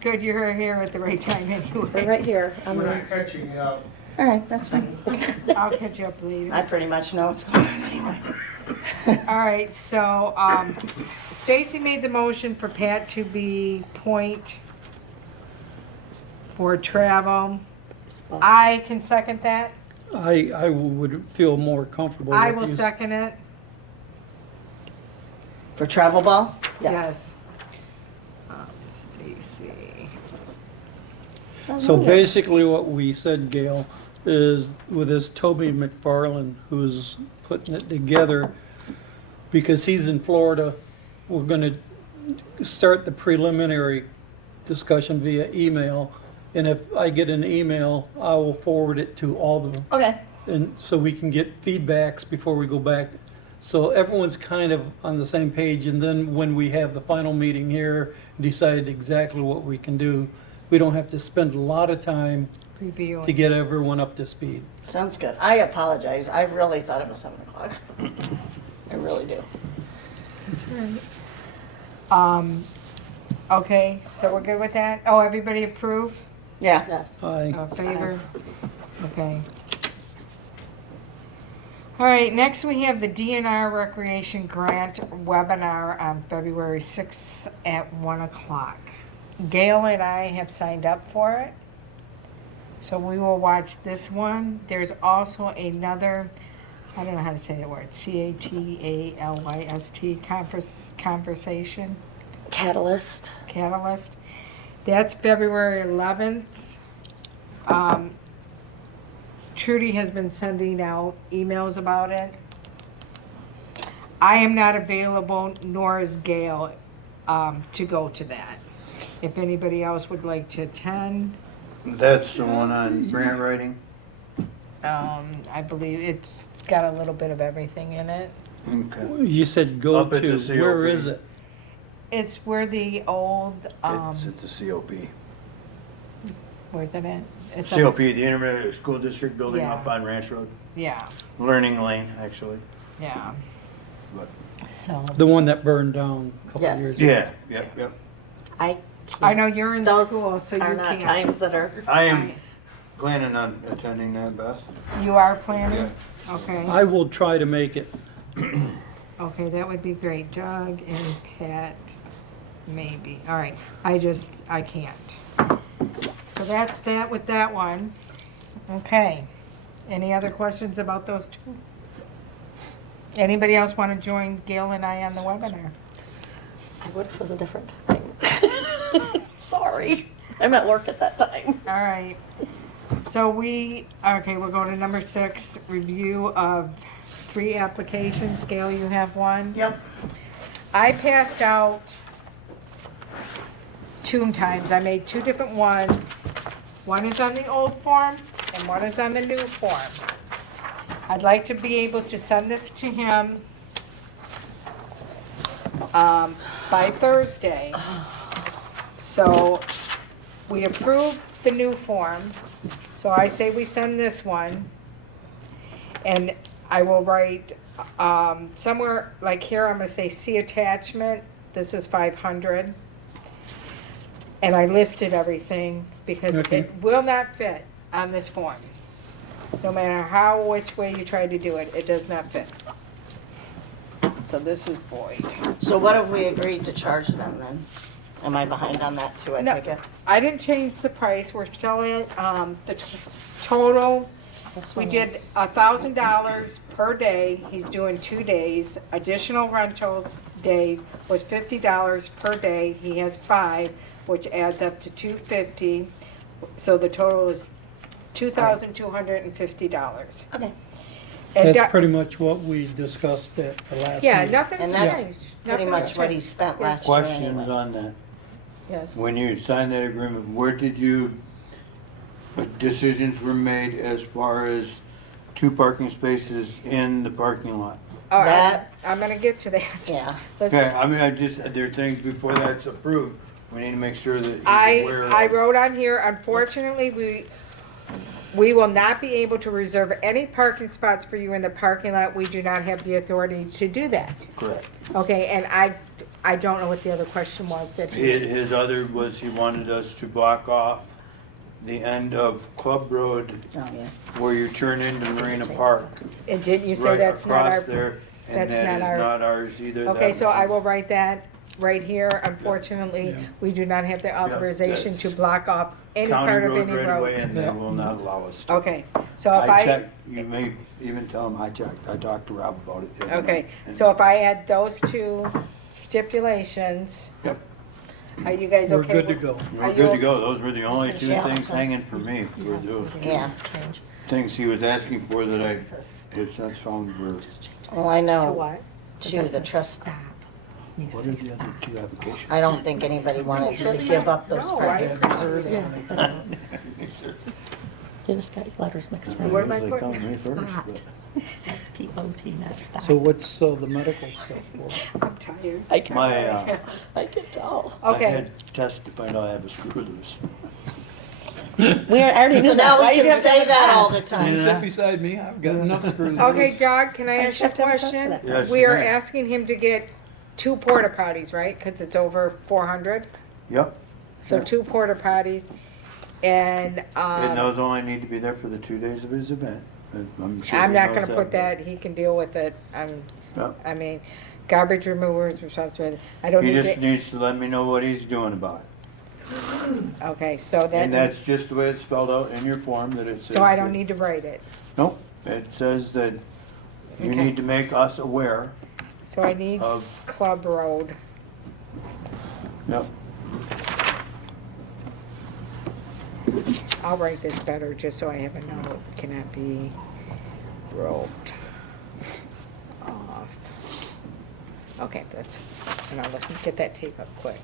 Good, you're here at the right time We're anyway. right here. I'm We're gonna- not catching you up. All right, that's fine. I'll catch you up later. I pretty much know what's going on anyway. All right, so, Stacy made the motion for Pat to be point for travel. baseball. I can second that. I would feel more comfortable. I with will you. second it. For travel ball? Yes. Stacy. So basically what we said, Gail, is with this Toby McFarland, who's putting it together, because he's in Florida, we're gonna start the preliminary discussion via email. And if I get an email, I will forward it to all the, Okay. and so we can get feedbacks before we go back. So everyone's kind of on the same page, and then when we have the final meeting here, decide exactly what we can do. We don't have to spend a lot of time Review. to get everyone up to speed. Sounds good. I apologize. I really thought it was 7 o'clock. I really do. That's all right. Okay, so we're good with that? Oh, everybody approve? Yeah. Yes. Favor? Okay. All right, next we have the DNR Recreation Grant webinar on February 6th at 1 o'clock. Gail and I have signed up for it, so we will watch this one. There's also another, I don't know how to say the word, CATALYST, conversation. Catalyst. Catalyst. That's February 11th. Trudy has been sending out emails about it. I am not available, nor is Gail, to go to that. If anybody else would like to attend, That's the one on grant writing? I believe it's got a little bit of everything in it. Okay. You said go Up at to, the where COP. is it? It's where the old, It's at the COP. where's it at? It's COP, the Intermediate School District Building Yeah. up on Ranch Road. Yeah, Learning Lane, actually. yeah. But So, The one that burned down a couple Yes. years ago. yeah, yep. I I know you're in Those school, so you are not can't. times that are. I am planning on attending that, Beth. You are planning? Okay. I will try to make it. Okay, that would be great. Doug and Pat, maybe. All right, I can't. So that's that with that one. Okay. Any other questions about those two? Anybody else want to join Gail and I on the webinar? I would if it was a different time. Sorry. I'm at work at that time. All right. So we'll go to number 6, review of 3 applications. Gail, you have one? Yep. I passed out 2 times. I made 2 different ones. One is on the old form and one is on the new form. I'd like to be able to send this to him by Thursday. So we approved the new form. So I say we send this one. And I will write somewhere, like here, I'm gonna say see attachment, this is 500. And I listed everything because Okay. it will not fit on this form. No matter which way you try to do it, it does not fit. So this is void. So what have we agreed to charge them then? Am I behind on that too, I No. take it? I didn't change the price, we're still at, the total, This we one did is- $1,000 per day, he's doing 2 days. Additional rentals days was $50 per day, he has 5, which adds up to $250. So the total is $2,250. Okay. And That's that- pretty much what we discussed at the last Yeah, meeting. nothing's And that's changed. pretty Nothing's much what he changed. spent last year Questions anyways. on that? Yes. When you signed that agreement, what decisions were made as far as 2 parking spaces in the parking lot? All right, That- I'm gonna get to that. Yeah. Let's- Okay, I mean, there are things before that's approved, we need to make sure that he's aware of. I wrote on here, unfortunately, we will not be able to reserve any parking spots for you in the parking lot. We do not have the authority to do that. Correct. Okay, and I don't know what the other question was that His other was he wanted us to block off the end of Club Road Oh, yeah. where you turn into Marina Park. and didn't you say Right that's not our? across there, and that's that not is our- not ours either. Okay, That so I was- will write that right here. Unfortunately, Yeah. we do not have the authorization to block off any County part of road any right away, road. and they Yeah. will not allow us to. Okay, so if I checked, you may even tell him I checked, I talked to Rob about it the other Okay, night, and- so if I add those 2 stipulations, Yep, are you guys We're okay? good to with- go. we're Are good to you- go, those were the only 2 Yeah. things hanging for me, were those 2 Yeah. things he was asking for that I, it's not found were, Well, I To know, what? too, the trust, what are the other 2 applications? I don't think anybody wanted to give up those No, parking I- spots. You just got letters mixed around. Where am I Usually putting come me first, but- S-P-O-T, not stop. So what's the medical stuff for? I'm tired. I can, My, I can tell. I Okay, had tested to find out I have a screw loose. We already So knew that. now Why we you can have to say have that a all the test? You time. sit beside me, I've got enough screws. okay, loose. Doug, can I ask you a should have a test for question? that. Yes, We are ma'am. asking him to get 2 porta potties, right? Because it's over 400, Yep, so 2 porta potties. And, and those only need to be there for the 2 days of his event. I'm sure I'm he not knows gonna put but- that, he can deal with it. Yep. I mean, garbage removers, responsibility, I don't He need just to, needs to let me know what he's doing about it. okay, so And that, that's just the way it's spelled out in your form, that it says. so I don't that- need to write it. Nope, it says that you Okay. need to make us aware So I need of, Club Road. yep, I'll write this better, just so I have a note, cannot be roped off. Okay, that's, and I'll listen, get that tape up quick.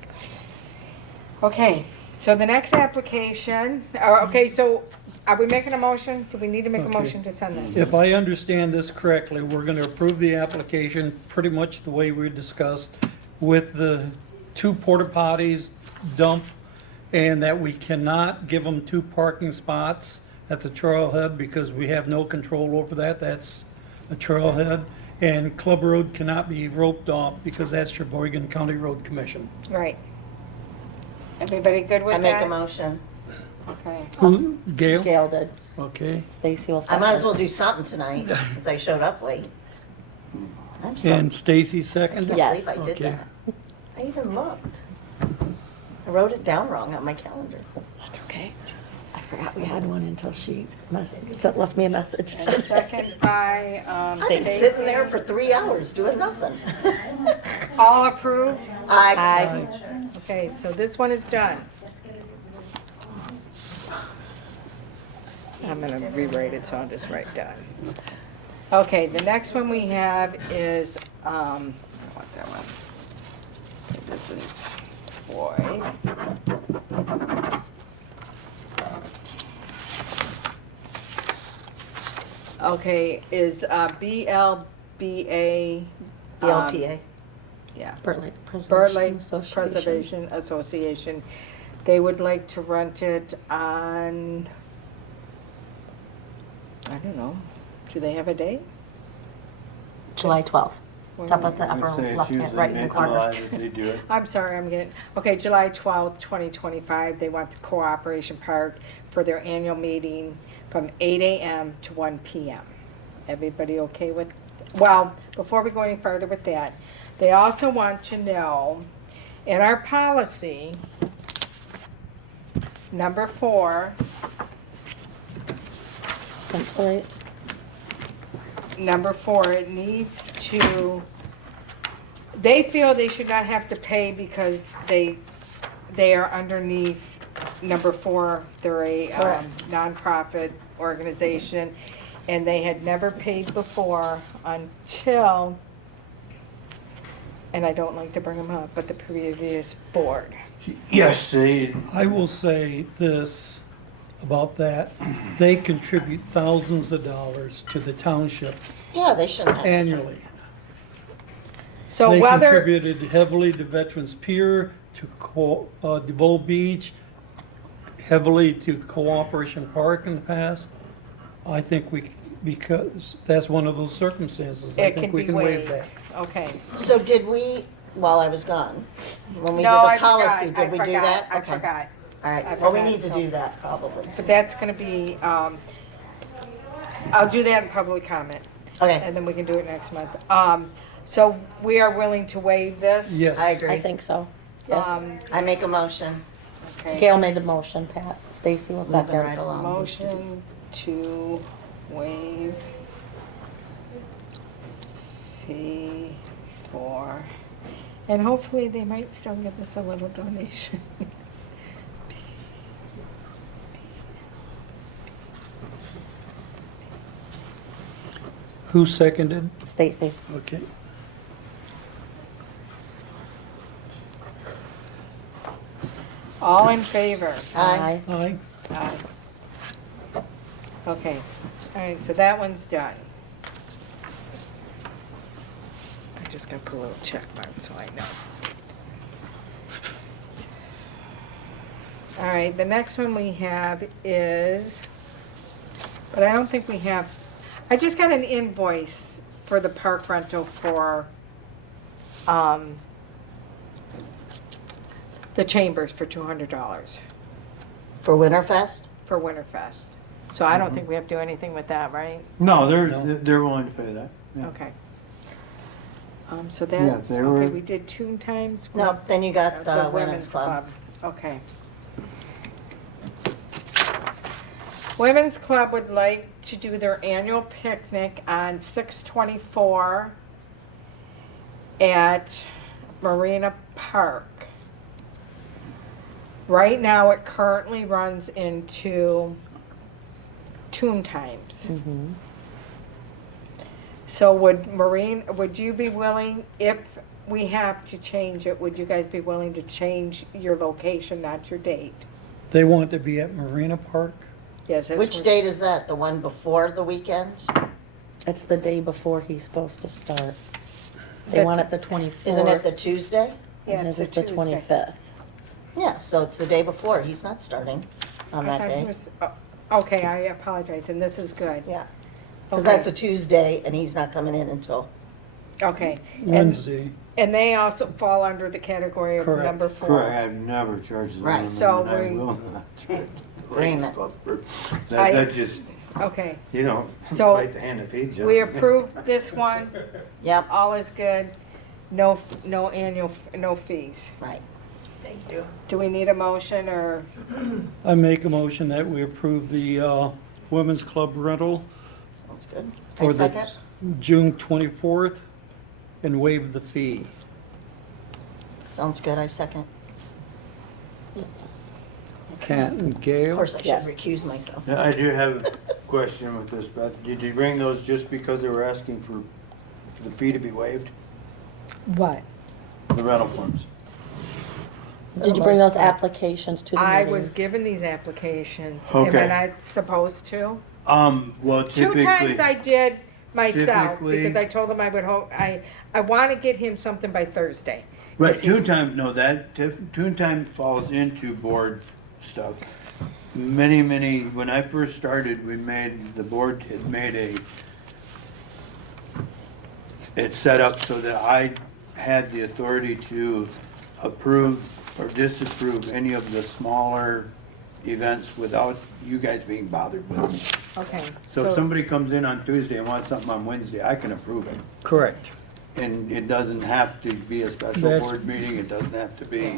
Okay, so the next application, okay, so are we making a motion? Do we need to make a Okay. motion to send this? If I understand this correctly, we're gonna approve the application pretty much the way we discussed with the 2 porta potties, dump, and that we cannot give them 2 parking spots at the trailhead because we have no control over that. That's a trailhead. And Club Road cannot be roped off because that's Sheboygan County Road Commission. Right. Everybody good with I that? make a motion. Okay. Who, Gail? Gail did. Okay. Stacy will I second. might as well do something tonight, since I showed up late. I'm so, And Stacy I second? can't Yes. believe I did Okay. that. I even looked. I wrote it down wrong on my calendar. That's okay. I forgot we had one until she left me a message. And second by, I've been sitting there for 3 hours doing nothing. all approved? I, Okay, so this one is done. I'm gonna rewrite it, so I'll just write done. Okay, the next one we have is, I want that one. Okay, this is Boyd. Okay, is BLBA. BLPA. Yeah. Bird Lake Bird Preservation Lake Association. Preservation Association. They would like to rent it on, I don't know, do they have a date? July 12th. When Top is of the it? upper I say it's left hand, usually right in the corner. mid-July that they do it. I'm sorry, I'm getting, okay, July 12th, 2025, they want the Cooperation Park for their annual meeting from 8 a.m. to 1 p.m. Everybody okay with, well, before we go any further with that, they also want to know, in our policy, number 4, Ventilate. number 4, it needs to, they feel they should not have to pay because they are underneath number 4, they're a Correct. nonprofit organization, and they had never paid before until, and I don't like to bring them up, but the previous board. Yes, they, I will say this about that. They contribute thousands of dollars to the township Yeah, they shouldn't have to. annually. So They whether, contributed heavily to Veterans Pier, to DeVoe Beach, heavily to Cooperation Park in the past. I think because that's one of those circumstances, I it think can we be can waive waived. that. Okay. So did we, while I was gone, when we did No, I the policy, forgot, did we I do forgot, that? I Okay. forgot. All I right, well, we forgot, need to so- do that probably. But that's gonna be, I'll do that in public comment, Okay, and then we can do it next month. So we are willing to waive this? Yes. I agree. I think so. Yes. I make a motion, Okay. Gail made the motion, Pat. Stacy will moving second. right along. Motion to waive fee for, and hopefully they might still give us a little donation. Who seconded? Stacy. Okay. All in favor? Aye. Aye. Aye. Okay, all right, so that one's done. I'm just gonna put a little check mark so I know. All right, the next one we have is, but I don't think we have, I just got an invoice for the park rental for, the Chambers for $200 For Winterfest? for Winterfest. So I don't think we have to do anything with that, right? no, No. they're willing to pay that. Yeah. Okay. So that, Yeah, they okay, were- we did Toon Times. No, then you got the Women's Club. Okay. Women's Club would like to do their annual picnic on 6/24 at Marina Park. Right now, it currently runs into Toon Times. Mm-hmm. So would you be willing, if we have to change it, would you guys be willing to change your location, not your date? They want to be at Marina Park. Yes, that's Which what- date is that? The one before the weekend? It's the day before he's supposed to start. They That- want it the 24th. Isn't it the Tuesday? Yeah, And it's this is a the Tuesday. 25th. Yeah, so it's the day before. He's not starting on I that thought he day. was- Okay, I apologize, and this is good. Yeah, because Okay. that's a Tuesday and he's not coming in until, Okay. Wednesday. And they also fall under the category of Correct. number 4. Correct, I've never charged the Right. women, So and I we- will not charge the ladies Agreement. club for, I- that just, Okay, you know, So, bite the hand that feeds you. we approve this one, yep, all is good, no annual, no fees. right. Thank you. Do we need a motion, or, I make a motion that we approve the Women's Club rental Sounds good. I for the second. June 24th and waive the fee. Sounds good, I second. Kent and Of Gail. course, I should Yes. recuse myself. Yeah, I do have a question with this, Beth. Did you bring those just because they were asking for the fee to be waived? What? The rental forms? Did you bring those applications to the I meeting? was given these applications. Am Okay. I not supposed to? Well, typically. 2 times I did myself, Typically- because I told him I would hope, I want to get him something by Thursday. Right, 2 times, no, that, 2 times falls into board stuff. Many, when I first started, the board had made it's set up so that I had the authority to approve or disapprove any of the smaller events without you guys being bothered with them. Okay. So if somebody comes in on Tuesday and wants something on Wednesday, I can approve it. Correct. And it doesn't have to be a special That's- board meeting, it doesn't have to be.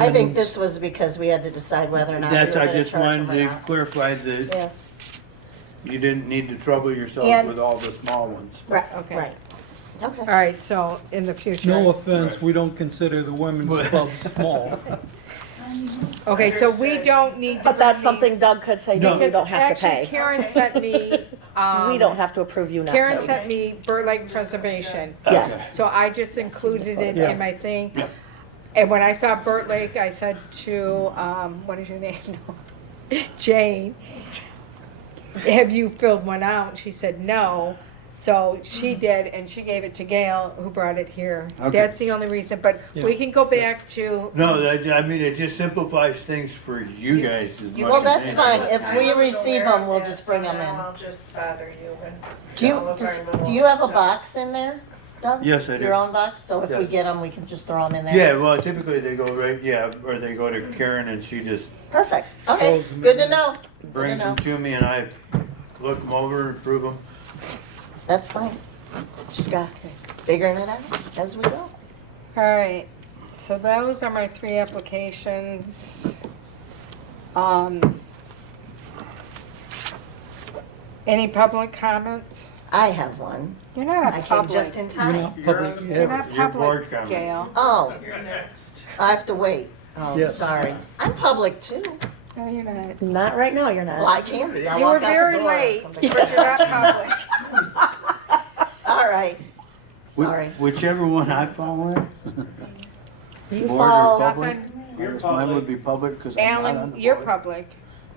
I think this was because we had to decide whether or not we were That's, I gonna just charge them wanted or to not. clarify Yeah, that you didn't need to trouble yourself And- with all the small ones. right, Okay. right. Okay. All right, so in the future. No offense, we don't consider the women's club small. Okay, so we don't need to. But that's bring something these- Doug could say, no, you because don't have to Actually, pay. Karen sent me. We don't have to approve you not Karen to. sent me Bird Lake Preservation. Yes. So I just included it Yeah. in my thing. Yeah. And when I saw Burt Lake, I said to, what is your name? No. Jane, have you filled one out? She said, no. So she did, and she gave it to Gail, who brought it here. Okay. That's the only reason, but we Yeah. can go back to, No, I mean, it just simplifies things for you guys as much Well, as that's anything. fine. If we receive them, we'll just bring them in. I'll just bother you and. Do you have a box in there, Doug? Yes, I do. Your own box? So if we Yes. get them, we can just throw them in there? Yeah, well, typically they go right, yeah, or they go to Karen and she just Perfect. Okay, Throws them good in to know. Good to brings know. them to me and I look them over and approve them. That's fine. Just got figuring it out as we go. all right. So those are my 3 applications. Any public comments? I have one. You're not I a came public. just in You're time. not public You're yet. not Your board public, comment. Gail. Oh, You're next. I have to wait. Oh, Yes. sorry. I'm public too. No, you're not. Not right now, you're Well, I not. can be. I'll You were walk out the very door. late, Come but back. you're not public. All right. Sorry. Whichever one I fall in. You Board or fall, public. Nothing. I guess mine would be public because I'm not on Alan, the you're board. public.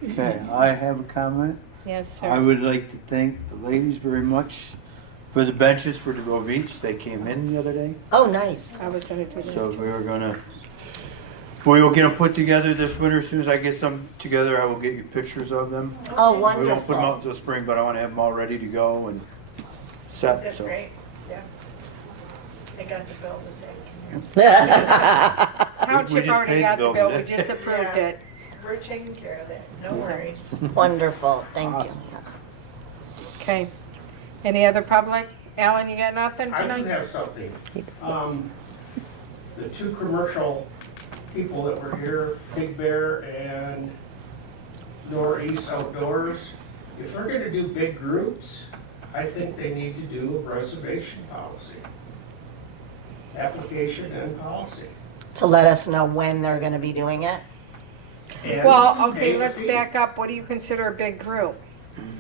Okay, I have a comment. Yes, I sir. would like to thank the ladies very much for the benches for DeVoe Beach. They came in the other day, Oh, nice. I was gonna do that. so we will get them put together this winter. As soon as I get some together, I will get you pictures of them. Oh, We won't put them out wonderful. until spring, but I want to have them all ready to go and set. That's so. great, yeah. I got the bill this afternoon. We Township just already paid got the the bill bill, we today. just approved Yeah. it. We're taking care of that, no worries. Wonderful. Thank you. Awesome. Okay. Any other public? Alan, you got nothing I do tonight? have something. The 2 commercial people that were here, Big Bear and Northeast Outdoors, if they're gonna do big groups, I think they need to do a reservation policy. Application and policy. To let us know when they're gonna be doing it. And Well, pay okay, the let's fee. back up. What do you consider a big group?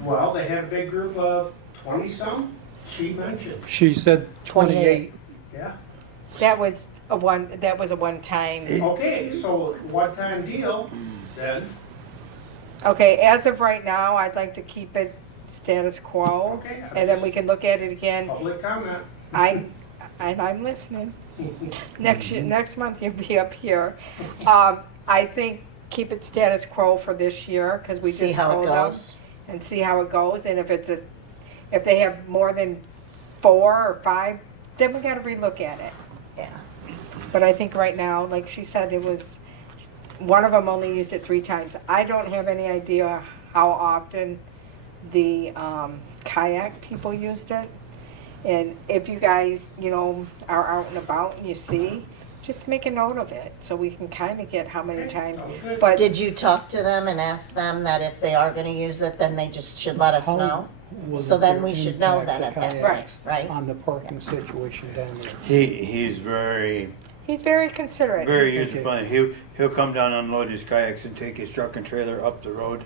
Well, they had a big group of 20-some, she mentioned, She said 28. yeah. That was a one-time. Okay, so one-time deal, then, Okay, as of right now, I'd like to keep it status quo. okay. And then we can look at it again. Public comment. I'm listening. Next month you'll be up here. I think keep it status quo for this year, because we See just how it told them. goes. And see how it goes, and if they have more than 4 or 5, then we gotta relook at it. Yeah. But I think right now, like she said, one of them only used it 3 times. I don't have any idea how often the kayak people used it. And if you guys, are out and about and you see, just make a note of it, so we can kind of get how many times. But Did you talk to them and ask them that if they are gonna use it, then they just should let us How know? will So then it we should know impact that the at that kayaks point, right? On the parking situation down there. He's very he's very considerate. user friendly. He'll come down, unload his kayaks, and take his truck and trailer up the road.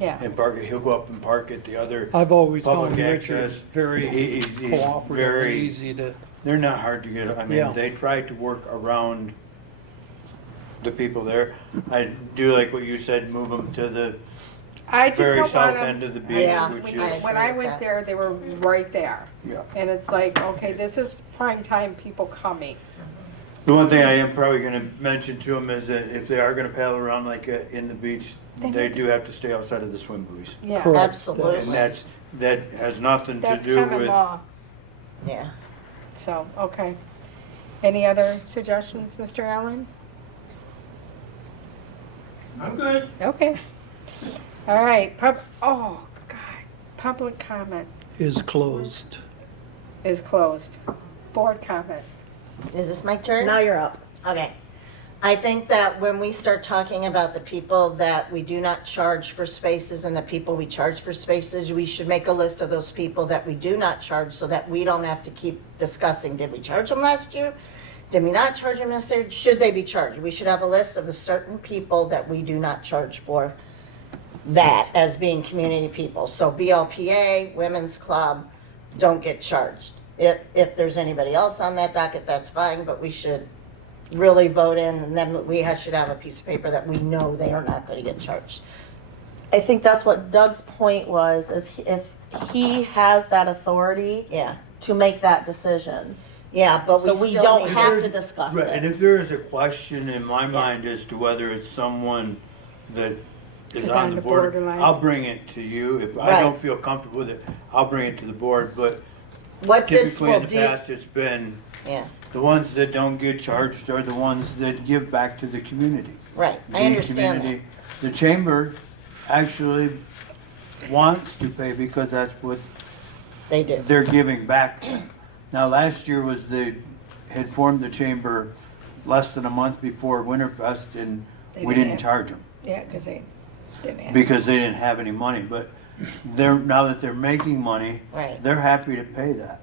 Yeah. and park it. He'll go up and park at the other. I've always Public found Richard access. very He's cooperative and very- easy to, They're not hard to get, I Yeah. mean, they try to work around the people there. I do like what you said, move them to the I just very don't south want end them. of the beach, Yeah. which When is, when I went there, they were right there. yeah. And it's like, okay, this is prime time people coming. The one thing I am probably gonna mention to them is that if they are gonna paddle around like in the beach, they do have to stay outside of the swim buoys. Yeah, Correct. Absolutely. And that has nothing to that's do common with, law, Yeah. so, okay. Any other suggestions, Mr. Allen? I'm good. Okay. All right, oh, God, public comment is closed. is closed. Board comment. Is this my turn? Now you're up. Okay. I think that when we start talking about the people that we do not charge for spaces and the people we charge for spaces, we should make a list of those people that we do not charge so that we don't have to keep discussing, did we charge them last year? Did we not charge them last year? Should they be charged? We should have a list of the certain people that we do not charge for that as being community people. So BLPA, Women's Club, don't get charged. If there's anybody else on that docket, that's fine, but we should really vote in, and then we should have a piece of paper that we know they are not going to get charged. I think that's what Doug's point was, is if he has that authority Yeah, to make that decision. yeah, but So we we still don't need have to- to discuss right, and it. if there is a question in my mind as to whether it's someone that is on the board, borderline. I'll bring it to you. If I Right. don't feel comfortable with it, I'll bring it to the board, but What this typically will in the do, past, it's been yeah, the ones that don't get charged are the ones that give back to the community. right, I The understand that. community- The chamber actually wants to pay because that's what They do. they're giving back. Now, last year was had formed the chamber less than a month before Winterfest, and They we didn't didn't have- charge them Yeah, because they didn't have. because they didn't have any money. But now that they're making money, Right. they're happy to pay that.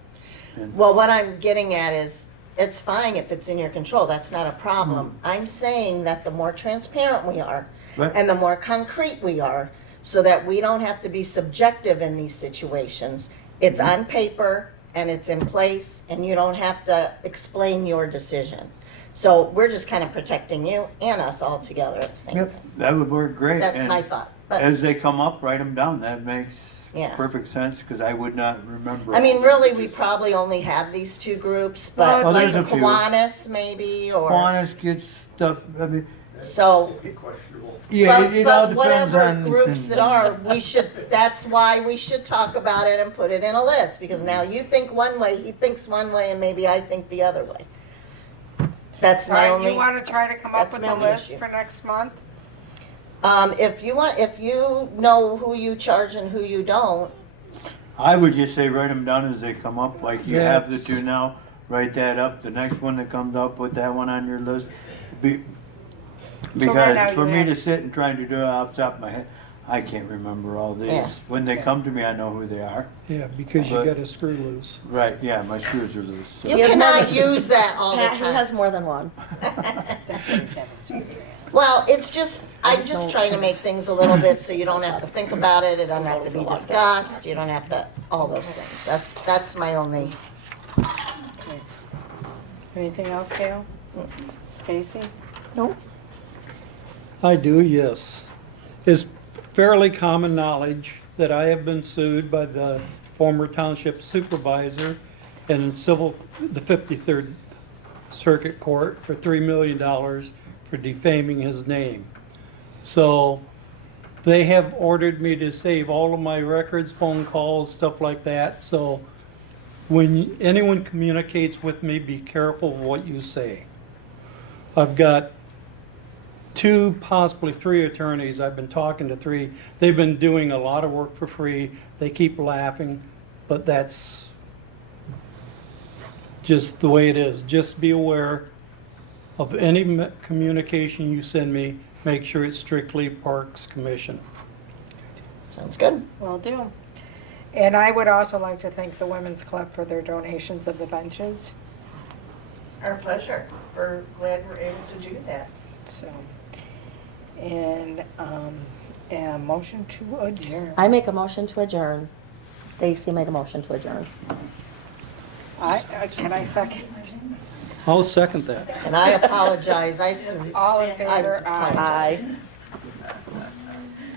Well, what I'm getting at is, it's fine if it's in your control, that's not a problem. I'm saying that the more transparent we are, Right. and the more concrete we are, so that we don't have to be subjective in these situations. It's on paper, and it's in place, and you don't have to explain your decision. So we're just kind of protecting you and us all together at the same Yep, time. that would work great. That's And my thought, but, as they come up, write them down. That makes Yeah. perfect sense because I would not remember. I mean, all really, of we this. probably only have these two groups, but Oh, like there's a few. Kiwanis maybe, or, Kiwanis gets stuff, I mean, so. Questionable. yeah, But, it all but depends whatever on. groups it are, we should, that's why we should talk about it and put it in a list, because now you think one way, he thinks one way, and maybe I think the other way. That's All my right, only, you want to try to come up that's with my a only list issue. for next month? if you know who you charge and who you don't, I would just say write them down as they come up, like you have the Yes. two now, write that up, the next one that comes up, put that one on your list. right now Because for you me have- to sit and try to do it off the top of my head, I can't remember all Yeah. these. When they come to me, I know who they are. Yeah, because you But- got a screw loose. Right, yeah, my screws are loose. so- you He has more cannot than- use that all the Pat, he has time. more than one. That's what he's having surgery on. Well, it's just, I'm just trying to make things a little bit so you don't have to think about it, it don't have to be discussed, you don't have to, all those things. That's my only. Okay. Anything else, Gail? Stacy? Nope. I do, yes. It's fairly common knowledge that I have been sued by the former township supervisor and the 53rd Circuit Court for $3 million for defaming his name. So they have ordered me to save all of my records, phone calls, stuff like that. So when anyone communicates with me, be careful of what you say. I've got 2, possibly 3 attorneys. I've been talking to 3. They've been doing a lot of work for free. They keep laughing, but that's just the way it is. Just be aware of any communication you send me. Make sure it's strictly Parks Commission. Sounds good. Will do. And I would also like to thank the Women's Club for their donations of the benches, Our pleasure. We're glad we're able to do that. so. And And motion to adjourn. I make a motion to adjourn. Stacy made a motion to adjourn. Can I second? I'll second that. And I apologize, All in favor? apologize Aye.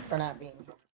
for not being.